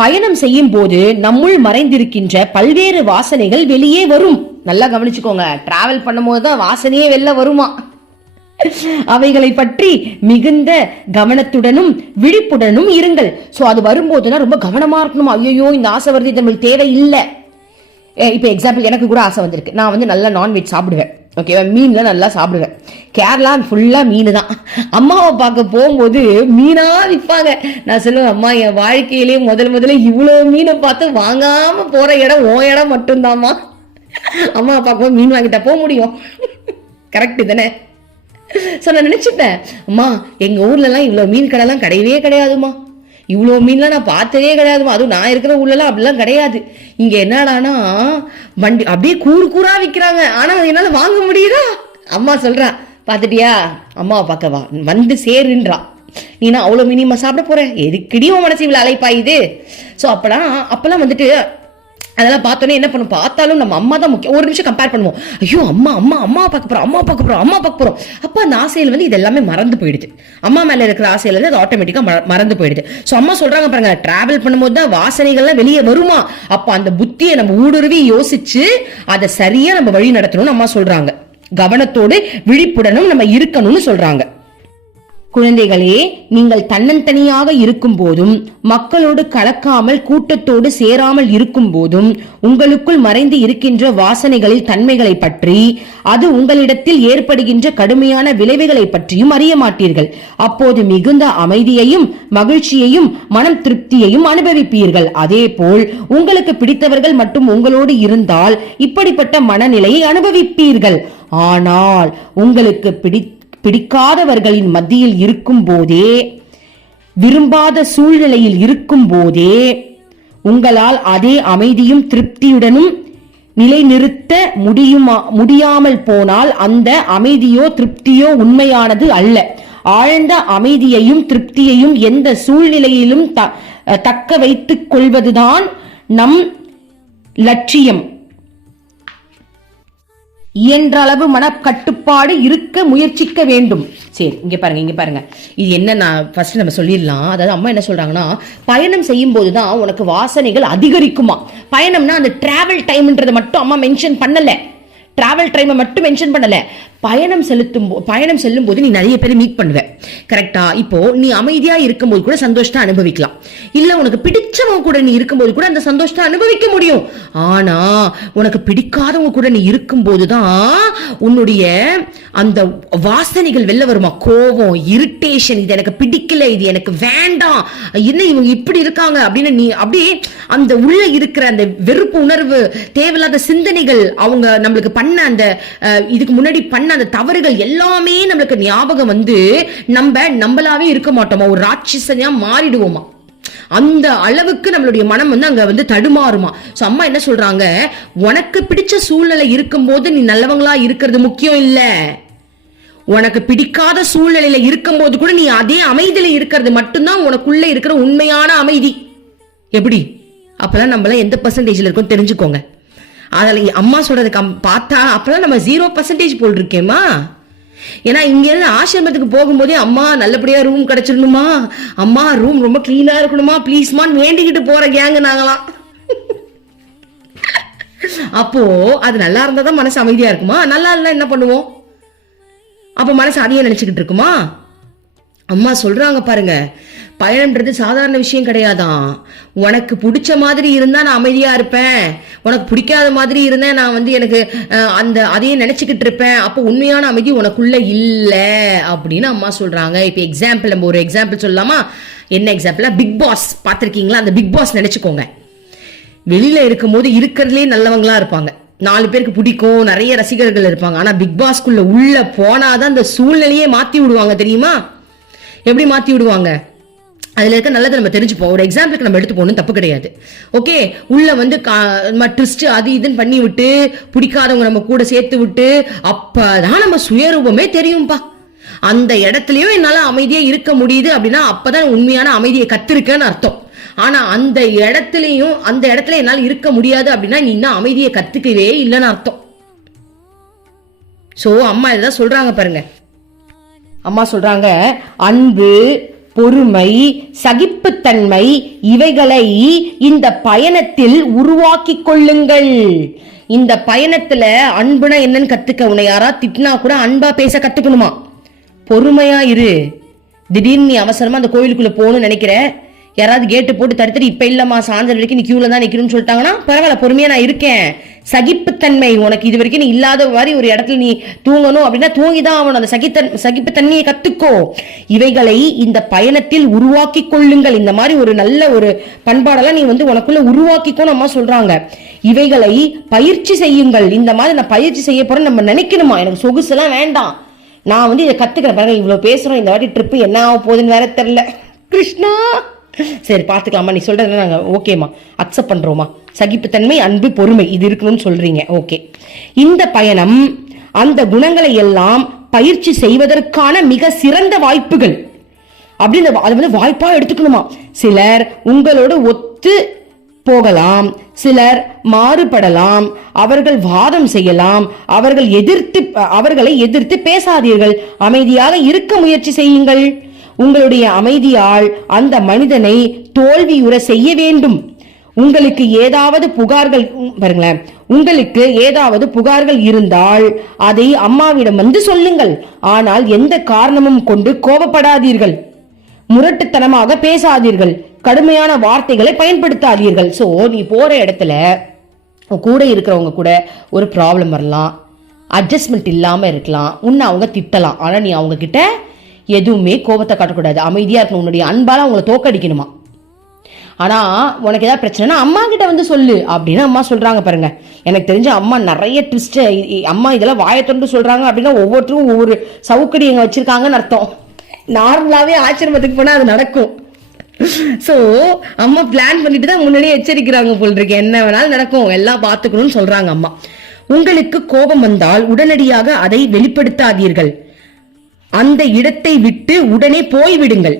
பயணம் செய்யும் போது நம்முள் மறைந்திருக்கின்ற பல்வேறு வாசனைகள் வெளியே வரும். நல்லா கவனிச்சுக்கோங்க, டிராவல் பண்ணும் போதுதான் வாசனையே வெளில வருமா. அவைகளை பற்றி மிகுந்த கவனத்துடனும் விழிப்புடனும் இருங்கள். சோ அது வரும்போதுனா ரொம்ப கவனமா இருக்கணும். ஐயோ இந்த ஆசை வருது, இது நம்மளுக்கு தேவை இல்லை. இப்போ எக்ஸாம்பிள், எனக்கு கூட ஆசை வந்திருக்கு. நான் வந்து நல்லா நான்வெஜ் சாப்பிடுவேன். ஓகேவா? மீன்லாம் நல்லா சாப்பிடுவேன். கேரளா ஃபுல்லா மீன் தான். அம்மாவை பார்க்க போகும்போது மீனா விற்பாங்க. நான் சொல்லுவேன், அம்மா என் வாழ்க்கையிலேயே முதல்ல இவ்வளோ மீனை பார்த்து வாங்காம போற இடம் ஓ இடம் மட்டும்தாம்மா. அம்மாவை பார்க்கும்போது மீன் வாங்கிட்டா போக முடியும். கரெக்டு தானே? ஸோ நான் நினைச்சுப்பேன், அம்மா எங்க ஊர்ல எல்லாம் இவ்வளோ மீன் கடைலாம் கிடையவே கிடையாதுமா, இவ்வளோ மீன்லாம் நான் பார்த்ததே கிடையாதுமா. அதுவும் நான் இருக்கிற ஊர்லலாம் அப்படிலாம் கிடையாது. இங்க என்னடானா வண்டி அப்படியே கூறா விற்கிறாங்க. ஆனா என்னால வாங்க முடியுதா? அம்மா சொல்றா, பாத்துட்டியா அம்மாவை பார்க்கவா வந்து சேருன்றா. நீனா அவ்வளோ மினிமா சாப்பிட போற, எதுக்கடி உன் மனசு இவ்வளோ அலைப்பாயுது? ஸோ அப்பெல்லாம் வந்துட்டு அதெல்லாம் பார்த்தோன்னே என்ன பண்ணும், பார்த்தாலும் நம்ம அம்மா தான் முக்கியம். ஒரு நிமிஷம் கம்பேர் பண்ணுவோம், ஐயோ அம்மா பார்க்க போறோம். அப்ப அந்த ஆசையில வந்து இது எல்லாமே மறந்து போயிடுது. அம்மா மேல இருக்கிற ஆசையில இருந்து அது ஆட்டோமேட்டிக்கா மறந்து போயிடுது. சோ அம்மா சொல்றாங்க பாருங்க, டிராவல் பண்ணும்போது தான் வாசனைகள்லாம் வெளியே வருமா. அப்ப அந்த புத்தியை நம்ம ஊடுருவி யோசிச்சு அதை சரியா நம்ம வழி நடத்தணும்னு அம்மா சொல்றாங்க. கவனத்தோடு விழிப்புடனும் நம்ம இருக்கணும்னு சொல்றாங்க. குழந்தைகளே, நீங்கள் தன்னந்தனியாக இருக்கும் போதும் மக்களோடு கலக்காமல் கூட்டத்தோடு சேராமல் இருக்கும் போதும் உங்களுக்குள் மறைந்து இருக்கின்ற வாசனைகளில் தன்மைகளை பற்றி, அது உங்களிடத்தில் ஏற்படுகின்ற கடுமையான விளைவுகளை பற்றியும் அறிய மாட்டீர்கள். அப்போது மிகுந்த அமைதியையும் மகிழ்ச்சியையும் மனம் திருப்தியையும் அனுபவிப்பீர்கள். அதே போல் உங்களுக்கு பிடித்தவர்கள் மட்டும் உங்களோடு இருந்தால் இப்படிப்பட்ட மனநிலையை அனுபவிப்பீர்கள். ஆனால் உங்களுக்கு பிடிக்காதவர்களின் மத்தியில் இருக்கும் போதே, விரும்பாத சூழ்நிலையில் இருக்கும் போதே உங்களால் அதே அமைதியும் திருப்தியுடனும் நிலைநிறுத்த முடியாமல் போனால் அந்த அமைதியோ திருப்தியோ உண்மையானது அல்ல. ஆழ்ந்த அமைதியையும் திருப்தியையும் எந்த சூழ்நிலையிலும் தக்க வைத்துக் கொள்வதுதான் நம் லட்சியம். இயன்ற அளவு மனக்கட்டுப்பாடு இருக்க முயற்சிக்க வேண்டும். சரி, இங்க பாருங்க இது என்ன, நான் ஃபர்ஸ்ட் நம்ம சொல்லிடலாம். அதாவது அம்மா என்ன சொல்றாங்கன்னா, பயணம் செய்யும் போதுதான் உனக்கு வாசனைகள் அதிகரிக்குமா. பயணம்னா அந்த டிராவல் டைம்ன்றதை மட்டும் அம்மா மென்ஷன் பண்ணல, டிராவல் டைமை மட்டும் மென்ஷன் பண்ணல. பயணம் செல்லும் போது நீ நிறைய பேரை மீட் பண்ணுவ, கரெக்டா? இப்போ நீ அமைதியா இருக்கும்போது கூட சந்தோஷத்தை அனுபவிக்கலாம், இல்ல உனக்கு பிடிச்சவங்க கூட நீ இருக்கும்போது கூட அந்த சந்தோஷத்தை அனுபவிக்க முடியும். ஆனா உனக்கு பிடிக்காதவங்க கூட நீ இருக்கும்போதுதான் உன்னுடைய அந்த வாசனைகள் வெளில வருமா, கோபம், இரிட்டேஷன், இது எனக்கு பிடிக்கல, இது எனக்கு வேண்டாம், என்ன இவங்க இப்படி இருக்காங்க அப்படின்னு நீ அப்படியே அந்த உள்ள இருக்கிற அந்த வெறுப்பு உணர்வு, தேவையில்லாத சிந்தனைகள், அவங்க நம்மளுக்கு பண்ண அந்த இதுக்கு முன்னாடி பண்ண அந்த தவறுகள் எல்லாமே நம்மளுக்கு ஞாபகம் வந்து நம்மளாவே இருக்க மாட்டோமா, ஒரு ராட்சசனியா மாறிடுவோமா, அந்த அளவுக்கு நம்மளுடைய மனம் வந்து அங்க வந்து தடுமாறுமா. சோ அம்மா என்ன சொல்றாங்க, உனக்கு பிடிச்ச சூழ்நிலை இருக்கும்போது நீ நல்லவங்களா இருக்கிறது முக்கியம் இல்ல, உனக்கு பிடிக்காத சூழ்நிலையில இருக்கும்போது கூட நீ அதே அமைதியில இருக்கிறது மட்டும்தான் உனக்குள்ள இருக்கிற உண்மையான அமைதி. எப்படி? அப்பெல்லாம் நம்மளாம் எந்த பர்சன்டேஜ்ல இருக்கோம் தெரிஞ்சுக்கோங்க. அதில் அம்மா சொல்றது பார்த்தா அப்பெல்லாம் நம்ம 0% போல் இருக்கேமா. ஏன்னா இங்க இருந்து ஆசிரமத்துக்கு போகும்போதே அம்மா நல்லபடியா ரூம் கிடைச்சிடணுமா, அம்மா ரூம் ரொம்ப கிளீனா இருக்கணுமா, ப்ளீஸ்மான்னு வேண்டிக்கிட்டு போற கேங்க நாங்களாம். அப்போ அது நல்லா இருந்தாதான் மனசு அமைதியா இருக்குமா, நல்லா இல்ல என்ன பண்ணுவோம், அப்ப மனசு அதையே நினைச்சுக்கிட்டு இருக்குமா. அம்மா சொல்றாங்க பாருங்க, பயணம்ன்றது சாதாரண விஷயம் கிடையாதான். உனக்கு பிடிச்ச மாதிரி இருந்தா நான் அமைதியா இருப்பேன், உனக்கு பிடிக்காத மாதிரி இருந்தா நான் வந்து எனக்கு அந்த அதையே நினைச்சுக்கிட்டு இருப்பேன், அப்போ உண்மையான அமைதி உனக்குள்ள இல்ல அப்படின்னு அம்மா சொல்றாங்க. இப்ப எக்ஸாம்பிள், நம்ம ஒரு எக்ஸாம்பிள் சொல்லலாமா? என்ன எக்ஸாம்பிள்? பிக் பாஸ் பாத்திருக்கீங்களா? அந்த பிக் பாஸ் நினைச்சுக்கோங்க. வெளியில இருக்கும் போது இருக்கிறதுலே நல்லவங்களா இருப்பாங்க, 4 பேருக்கு பிடிக்கும், நிறைய ரசிகர்கள் இருப்பாங்க. ஆனா பிக் பாஸ்குள்ள உள்ள போனாதான் அந்த சூழ்நிலையே மாத்தி விடுவாங்க தெரியுமா. எப்படி மாத்தி விடுவாங்க, அதுல இருக்க நல்லதை நம்ம தெரிஞ்சுப்போம். ஒரு எக்ஸாம்பிளுக்கு நம்ம எடுத்து போகணும், தப்பு கிடையாது. ஓகே, உள்ள வந்து ட்விஸ்ட் அது இதுன்னு பண்ணி விட்டு பிடிக்காதவங்க நம்ம கூட சேர்த்து விட்டு அப்பதான் நம்ம சுயரூபமே தெரியும்பா. அந்த இடத்துலயும் என்னால அமைதியா இருக்க முடியுது அப்படின்னா அப்பதான் உண்மையான அமைதியை கத்திருக்கேன்னு அர்த்தம். ஆனா அந்த இடத்துல என்னால இருக்க முடியாது அப்படின்னா நீ இன்னும் அமைதியை கத்துக்கவே இல்லைன்னு அர்த்தம். சோ அம்மா இதான் சொல்றாங்க பாருங்க. அம்மா சொல்றாங்க, அன்பு, பொறுமை, சகிப்புத்தன்மை இவைகளை இந்த பயணத்தில் உருவாக்கி கொள்ளுங்கள். இந்த பயணத்துல அன்புனா என்னன்னு கத்துக்க. உன்னை யாரா திட்டினா கூட அன்பா பேச கத்துக்கணுமா. பொறுமையா இரு. திடீர்னு நீ அவசரமா அந்த கோயிலுக்குள்ள போகணும்னு நினைக்கிற, யாராவது கேட்டு போட்டு தடுத்துட்டு இப்ப இல்லம்மா சாயந்தரம் வரைக்கும் நீ கியூல தான் நிக்கணும்னு சொல்லிட்டாங்கன்னா பரவாயில்ல, பொறுமையா நான் இருக்கேன். சகிப்புத்தன்மை, உனக்கு இது வரைக்கும் நீ இல்லாத மாதிரி ஒரு இடத்துல நீ தூங்கணும் அப்படின்னா தூங்கிதான் ஆகணும். அந்த சகிப்புத்தன்மையை கத்துக்கோ. இவைகளை இந்த பயணத்தில் உருவாக்கி கொள்ளுங்கள். இந்த மாதிரி ஒரு நல்ல ஒரு பண்பாடெல்லாம் நீ வந்து உனக்குள்ள உருவாக்கிக்கோன்னு அம்மா சொல்றாங்க. இவைகளை பயிற்சி செய்யுங்கள். இந்த மாதிரி நான் பயிற்சி செய்ய போறேன் நம்ம நினைக்கணுமா. எனக்கு சொகுசு எல்லாம் வேண்டாம், நான் வந்து இதை கத்துக்கிறேன். பாருங்க இவ்வளவு பேசுறோம், இந்த வாட்டி ட்ரிப்பு என்ன ஆக போகுதுன்னு வேற தெரியல. கிருஷ்ணா, சரி பாத்துக்கலாமா, நீ சொல்றது நாங்க ஓகேமா, அக்செப்ட் பண்றோமா. சகிப்புத்தன்மை, அன்பு, பொறுமை இது இருக்கணும்னு சொல்றீங்க, ஓகே. இந்த பயணம் அந்த குணங்களை எல்லாம் பயிற்சி செய்வதற்கான மிக சிறந்த வாய்ப்புகள் அப்படின்னு அதை வந்து வாய்ப்பா எடுத்துக்கணுமா. சிலர் உங்களோட ஒத்து போகலாம், சிலர் மாறுபடலாம், அவர்கள் வாதம் செய்யலாம், அவர்களை எதிர்த்து பேசாதீர்கள், அமைதியாக இருக்க முயற்சி செய்யுங்கள். உங்களுடைய அமைதியால் அந்த மனிதனை தோல்வியுற செய்ய வேண்டும். உங்களுக்கு ஏதாவது புகார்கள் இருந்தால் அதை அம்மாவிடம் வந்து சொல்லுங்கள். ஆனால் எந்த காரணமும் கொண்டு கோபப்படாதீர்கள், முரட்டுத்தனமாக பேசாதீர்கள், கடுமையான வார்த்தைகளை பயன்படுத்தாதீர்கள். சோ நீ போற இடத்துல கூட இருக்கிறவங்க கூட ஒரு ப்ராப்ளம் வரலாம், அட்ஜஸ்ட்மெண்ட் இல்லாம இருக்கலாம், உன்னை அவங்க திட்டலாம். ஆனா நீ அவங்க கிட்ட எதுவுமே கோபத்தை காட்டக்கூடாது, அமைதியா இருக்கணும். உன்னுடைய அன்பால அவங்களை தோக்கடிக்கணுமா. ஆனா உனக்கு ஏதாவது பிரச்சனைனா அம்மா கிட்ட வந்து சொல்லு அப்படின்னு அம்மா சொல்றாங்க பாருங்க. எனக்கு தெரிஞ்ச அம்மா நிறைய ட்விஸ்ட், அம்மா இதெல்லாம் வாயத்தொண்டு சொல்றாங்க அப்படின்னா ஒவ்வொருத்தருக்கும் ஒவ்வொரு சவுக்கடி எங்க வச்சிருக்காங்கன்னு அர்த்தம். நார்மலாவே ஆசிரமத்துக்கு போனா அது நடக்கும். சோ அம்மா பிளான் பண்ணிட்டு தான் முன்னாடியே எச்சரிக்கிறாங்க போல் இருக்கு, என்ன வேணாலும் நடக்கும், எல்லாம் பாத்துக்கணும்னு சொல்றாங்க அம்மா. உங்களுக்கு கோபம் வந்தால் உடனடியாக அதை வெளிப்படுத்தாதீர்கள், அந்த இடத்தை விட்டு உடனே போய்விடுங்கள்.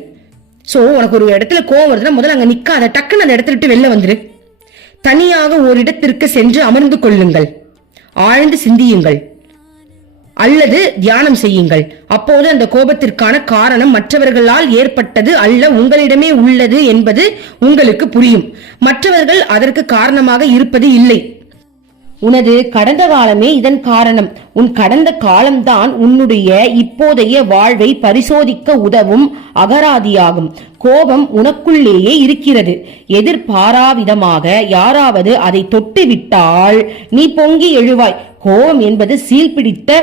சோ உனக்கு ஒரு இடத்துல கோபம் வருதுன்னா முதல்ல அங்க நிக்காத, டக்குன்னு அந்த இடத்துல விட்டு வெளில வந்துரு. தனியாக ஒரு இடத்திற்கு சென்று அமர்ந்து கொள்ளுங்கள், ஆழ்ந்து சிந்தியுங்கள் அல்லது தியானம் செய்யுங்கள். அப்போது அந்த கோபத்திற்கான காரணம் மற்றவர்களால் ஏற்பட்டது அல்ல, உங்களிடமே உள்ளது என்பது உங்களுக்கு புரியும். மற்றவர்கள் அதற்கு காரணமாக இருப்பது இல்லை. உனது கடந்த காலமே இதன் காரணம். உன் கடந்த காலம்தான் உன்னுடைய இப்போதைய வாழ்வை பரிசோதிக்க உதவும் அகராதியாகும். கோபம் உனக்குள்ளேயே இருக்கிறது. எதிர்பாராவிதமாக யாராவது அதை தொட்டு விட்டால் நீ பொங்கி எழுவாய். கோபம் என்பது சீல்பிடித்த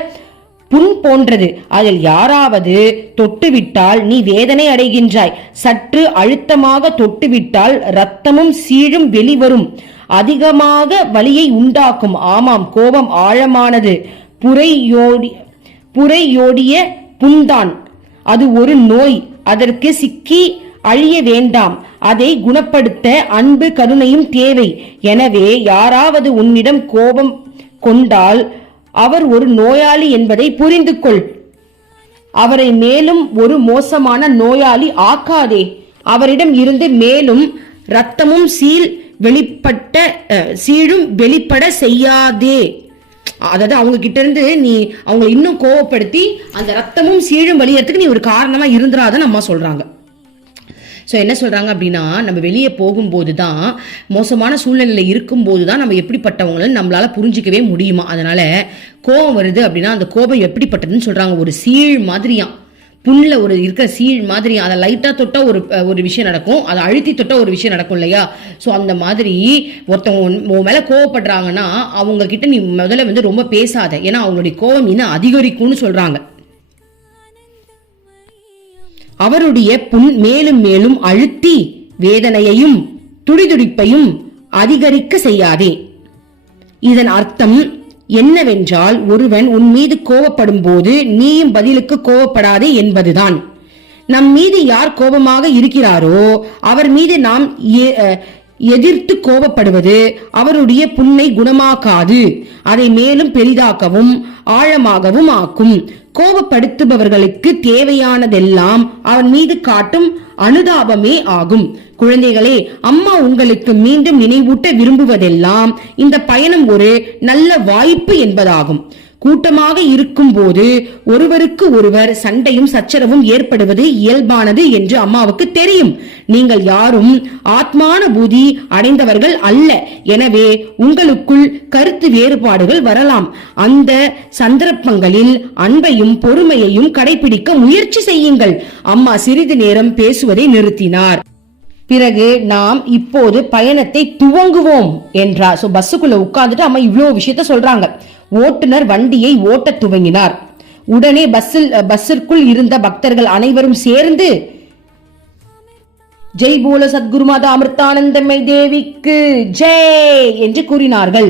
புண் போன்றது. அதில் யாராவது தொட்டுவிட்டால் நீ வேதனை அடைகின்றாய். சற்று அழுத்தமாக தொட்டுவிட்டால் இரத்தமும் சீழும் வெளிவரும். அதிகமாக வலியை உண்டாக்கும். ஆமாம், கோபம் ஆழமானது. புரையோடிய புண்தான். அது ஒரு நோய். அதற்கு சிக்கி அழிய வேண்டாம். அதை குணப்படுத்த அன்பு கருணையும் தேவை. எனவே யாராவது உன்னிடம் கோபம் கொண்டால் அவர் ஒரு நோயாளி என்பதை புரிந்து கொள். அவரை மேலும் ஒரு மோசமான நோயாளி ஆக்காதே. அவரிடம் இருந்து மேலும் இரத்தமும் சீழும் வெளிப்பட செய்யாதே. அதாவது அவங்க கிட்ட இருந்து நீ அவங்களை இன்னும் கோவப்படுத்தி அந்த ரத்தமும் சீழும் வெளியறதுக்கு நீ ஒரு காரணமா இருந்துராதன்னு அம்மா சொல்றாங்க. ஸோ என்ன சொல்றாங்க அப்படின்னா, நம்ம வெளியே போகும்போது தான், மோசமான சூழ்நிலையில் இருக்கும்போது தான் நம்ம எப்படிப்பட்டவங்களை நம்மளால புரிஞ்சிக்கவே முடியுமா. அதனால கோபம் வருது அப்படின்னா அந்த கோபம் எப்படிப்பட்டதுன்னு சொல்றாங்க. ஒரு சீழ் மாதிரியா, புண்ணில் ஒரு இருக்கிற சீழ் மாதிரி, அதை லைட்டாக தொட்டால் ஒரு விஷயம் நடக்கும், அதை அழுத்தி தொட்டால் ஒரு விஷயம் நடக்கும் இல்லையா. ஸோ அந்த மாதிரி ஒருத்தவங்க மேலே கோவப்படுறாங்கன்னா அவங்க கிட்ட நீ முதல்ல வந்து ரொம்ப பேசாத. ஏன்னா அவங்களுடைய கோபம் இன்னும் அதிகரிக்கும்னு சொல்றாங்க. அவருடைய புண் மேலும் மேலும் அழுத்தி வேதனையையும் துடிதுடிப்பையும் அதிகரிக்க செய்யாதே. இதன் அர்த்தம் என்னவென்றால், ஒருவன் உன் மீது கோபப்படும் போது நீயும் பதிலுக்கு கோபப்படாதே என்பதுதான். நம் மீது யார் கோபமாக இருக்கிறாரோ அவர் மீது நாம் எதிர்த்து கோபப்படுவது அவருடைய புண்ணை குணமாக்காது, அதை மேலும் பெரிதாக்கவும் ஆழமாகவும் ஆக்கும். கோபப்படுத்துபவர்களுக்கு தேவையானதெல்லாம் அவன் மீது காட்டும் அனுதாபமே ஆகும். குழந்தைகளே, அம்மா உங்களுக்கு மீண்டும் நினைவூட்ட விரும்புவதெல்லாம் இந்த பயணம் ஒரு நல்ல வாய்ப்பு என்பதாகும். கூட்டமாக இருக்கும் போது ஒருவருக்கு ஒருவர் சண்டையும் சச்சரவும் ஏற்படுவது இயல்பானது என்று அம்மாவுக்கு தெரியும். நீங்கள் யாரும் ஆத்மானுபூதி அடைந்தவர்கள் அல்ல. எனவே உங்களுக்குள் கருத்து வேறுபாடுகள் வரலாம். அந்த சந்தர்ப்பங்களில் அன்பையும் பொறுமையையும் கடைபிடிக்க முயற்சி செய்யுங்கள். அம்மா சிறிது நேரம் பேசுவதை நிறுத்தினார். பிறகு நாம் இப்போது பயணத்தை துவங்குவோம் என்றார். சோ பஸ்ஸுக்குள்ள உட்கார்ந்துட்டு அம்மா இவ்வளவு விஷயத்த சொல்றாங்க. ஓட்டுநர் வண்டியை ஓட்ட துவங்கினார். உடனே பஸ்ஸிற்குள் இருந்த பக்தர்கள் அனைவரும் சேர்ந்து ஜெய் போல சத்குருமாதா அமிர்தானந்தமை தேவிக்கு ஜெய் என்று கூறினார்கள்.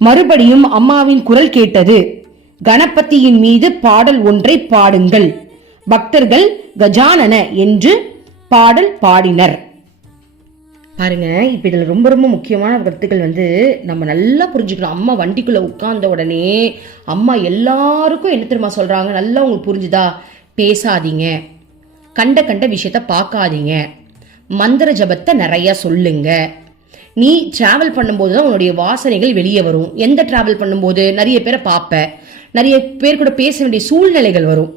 மறுபடியும் அம்மாவின் குரல் கேட்டது. கணபதியின் மீது பாடல் ஒன்றை பாடுங்கள். பக்தர்கள் கஜானன என்று பாடல் பாடினர். பாருங்க, இப்ப இதுல ரொம்ப ரொம்ப முக்கியமான கருத்துக்கள் வந்து நம்ம நல்லா புரிஞ்சுக்கணும். அம்மா வண்டிக்குள்ள உட்கார்ந்த உடனே அம்மா எல்லாருக்கும் என்ன தெரியுமா சொல்றாங்க, நல்லா உங்களுக்கு புரிஞ்சுதா? பேசாதீங்க, கண்ட விஷயத்த பார்க்காதீங்க, மந்திர ஜபத்தை நிறைய சொல்லுங்க. நீ டிராவல் பண்ணும்போது தான் உன்னுடைய வாசனைகள் வெளியே வரும். எந்த டிராவல் பண்ணும்போது நிறைய பேரை பார்ப்ப, நிறைய பேர் கூட பேச வேண்டிய சூழ்நிலைகள் வரும்.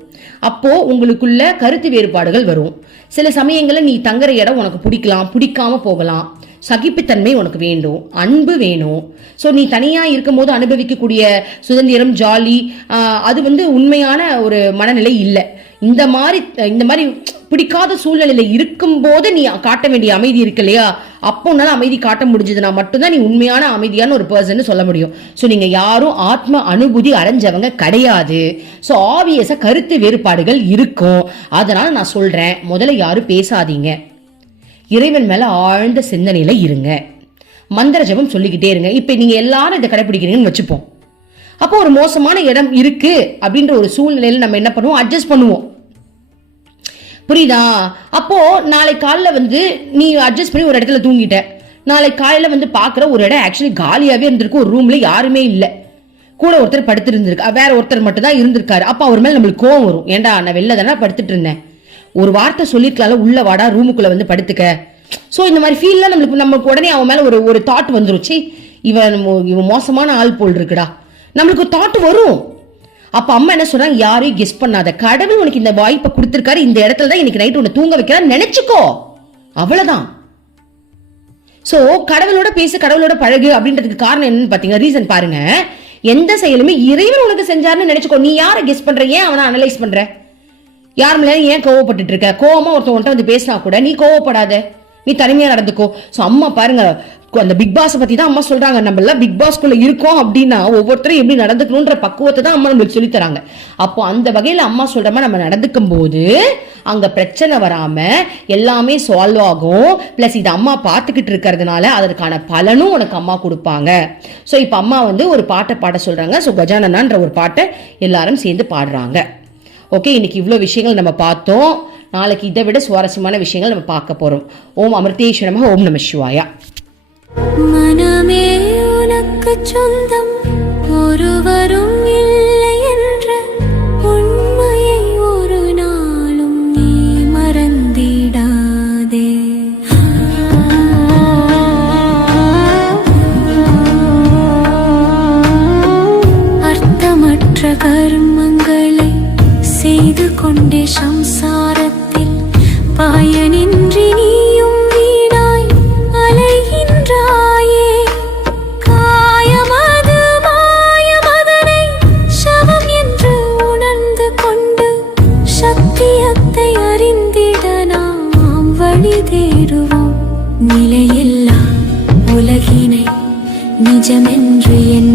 அப்போ உங்களுக்குள்ள கருத்து வேறுபாடுகள் வரும். சில சமயங்கள்ல நீ தங்குற இடம் உனக்கு பிடிக்கலாம், பிடிக்காம போகலாம். சகிப்புத்தன்மை உனக்கு வேண்டும், அன்பு வேணும். ஸோ நீ தனியா இருக்கும் போது அனுபவிக்கக்கூடிய சுதந்திரம், ஜாலி, அது வந்து உண்மையான ஒரு மனநிலை இல்லை. இந்த மாதிரி பிடிக்காத சூழ்நிலையில இருக்கும் போது நீ காட்ட வேண்டிய அமைதி இருக்கு இல்லையா, அப்போ உன்னால அமைதி காட்ட முடிஞ்சதுன்னா மட்டும்தான் நீ உண்மையான அமைதியான ஒரு பர்சன் சொல்ல முடியும். ஸோ நீங்க யாரும் ஆத்ம அனுபூதி அடைஞ்சவங்க கிடையாது. ஸோ ஆப்வியஸா கருத்து வேறுபாடுகள் இருக்கும். அதனால நான் சொல்றேன், முதல்ல யாரும் பேசாதீங்க, இறைவன் மேல ஆழ்ந்த சிந்தனையில இருங்க, மந்திர ஜபம் சொல்லிக்கிட்டே இருங்க. இப்ப நீங்க எல்லாரும் இதை கடைபிடிக்கிறீங்கன்னு வச்சுப்போம். அப்போ ஒரு மோசமான இடம் இருக்கு அப்படின்ற ஒரு சூழ்நிலையில நம்ம என்ன பண்ணுவோம், அட்ஜஸ்ட் பண்ணுவோம். புரியுதா? அப்போ நாளை காலைல வந்து நீ அட்ஜஸ்ட் பண்ணி ஒரு இடத்துல தூங்கிட்ட. நாளை காலையில வந்து பாக்குற ஒரு இடம் ஆக்சுவலி காலியாவே இருந்திருக்கு, ஒரு ரூம்ல யாருமே இல்ல, கூட ஒருத்தர் படுத்து இருந்திருக்கு, வேற ஒருத்தர் மட்டும் தான் இருந்திருக்காரு. அப்ப அவர் மேல நம்மளுக்கு கோவம் வரும். ஏண்டா நான் வெளில தானே படுத்துட்டு இருந்தேன், ஒரு வார்த்தை சொல்லிருக்கலாம்ல, உள்ள வாடா ரூமுக்குள்ள வந்து படுத்துக்க. சோ இந்த மாதிரி ஃபீல்லாம் நம்மளுக்கு உடனே அவன் மேல ஒரு தாட் வந்துருச்சு, இவன் மோசமான ஆள் போல் இருக்குடா, நம்மளுக்கு ஒரு தாட் வரும். அப்ப அம்மா என்ன சொல்றாங்க, யாரையும் கெஸ் பண்ணாத, கடவுள் உனக்கு இந்த வாய்ப்பை கொடுத்திருக்காரு, இந்த இடத்துல தான் இன்னைக்கு நைட் உன்னை தூங்க வைக்கிறான்னு நினைச்சுக்கோ, அவ்வளவுதான். சோ கடவுளோட பேசு, கடவுளோட பழகு அப்படின்றதுக்கு காரணம் என்னன்னு பாத்தீங்கன்னா, ரீசன் பாருங்க. எந்த செயலுமே இறைவன் உனக்கு செஞ்சாருன்னு நினைச்சுக்கோ. நீ யாரை கெஸ் பண்ற, ஏன் அவனை அனலைஸ் பண்ற, யார் மேல ஏன் கோவப்பட்டு இருக்க? கோவமா ஒருத்தவன்ட்ட வந்து பேசினா கூட நீ கோவப்படாத, நீ தனிமையா நடந்துக்கோ. சோ அம்மா பாருங்க, அந்த பிக் பாஸ் பத்தி தான் அம்மா சொல்றாங்க. நம்ம எல்லாம் பிக் பாஸ்குள்ள இருக்கோம் அப்படின்னா ஒவ்வொருத்தரும் எப்படி நடந்துக்கணும்ன்ற பக்குவத்தை தான் அம்மா நம்மளுக்கு சொல்லி தராங்க. அப்போ அந்த வகையில அம்மா சொல்ற மாதிரி நம்ம நடந்துக்கும் போது அங்க பிரச்சனை வராம எல்லாமே சால்வ் ஆகும். பிளஸ் இது அம்மா பார்த்துக்கிட்டு இருக்கிறதுனால அதற்கான பலனும் உனக்கு அம்மா கொடுப்பாங்க. ஸோ இப்போ அம்மா வந்து ஒரு பாட்டை பாட சொல்றாங்க. ஸோ கஜானனான்ற ஒரு பாட்டை எல்லாரும் சேர்ந்து பாடுறாங்க. ஓகே, இன்னைக்கு இவ்வளோ விஷயங்கள் நம்ம பார்த்தோம். நாளைக்கு இதை விட சுவாரஸ்யமான விஷயங்கள் நம்ம பார்க்க போறோம். ஓம் அமிர்தேஸ்வர நமः. ஓம் நம சிவாயா. மனமே உனக்கு சொந்தம், ஒருவரும் இல்லை என்ற உண்மையை ஒரு நாளும் நீ மறந்திடாதே. அர்த்தமற்ற கர்மங்களை செய்து கொண்டே சம்சாரத்தில் பயனின்றி நீயும் வீணாய் அலைகின்றாயே. காயமது மாயமதனை சவம் என்று உணர்ந்து கொண்டு சத்தியத்தை அறிந்திட நாம் வழி தேடுவோம். நிலையில்லா உலகினை நிஜமென்று எண்ண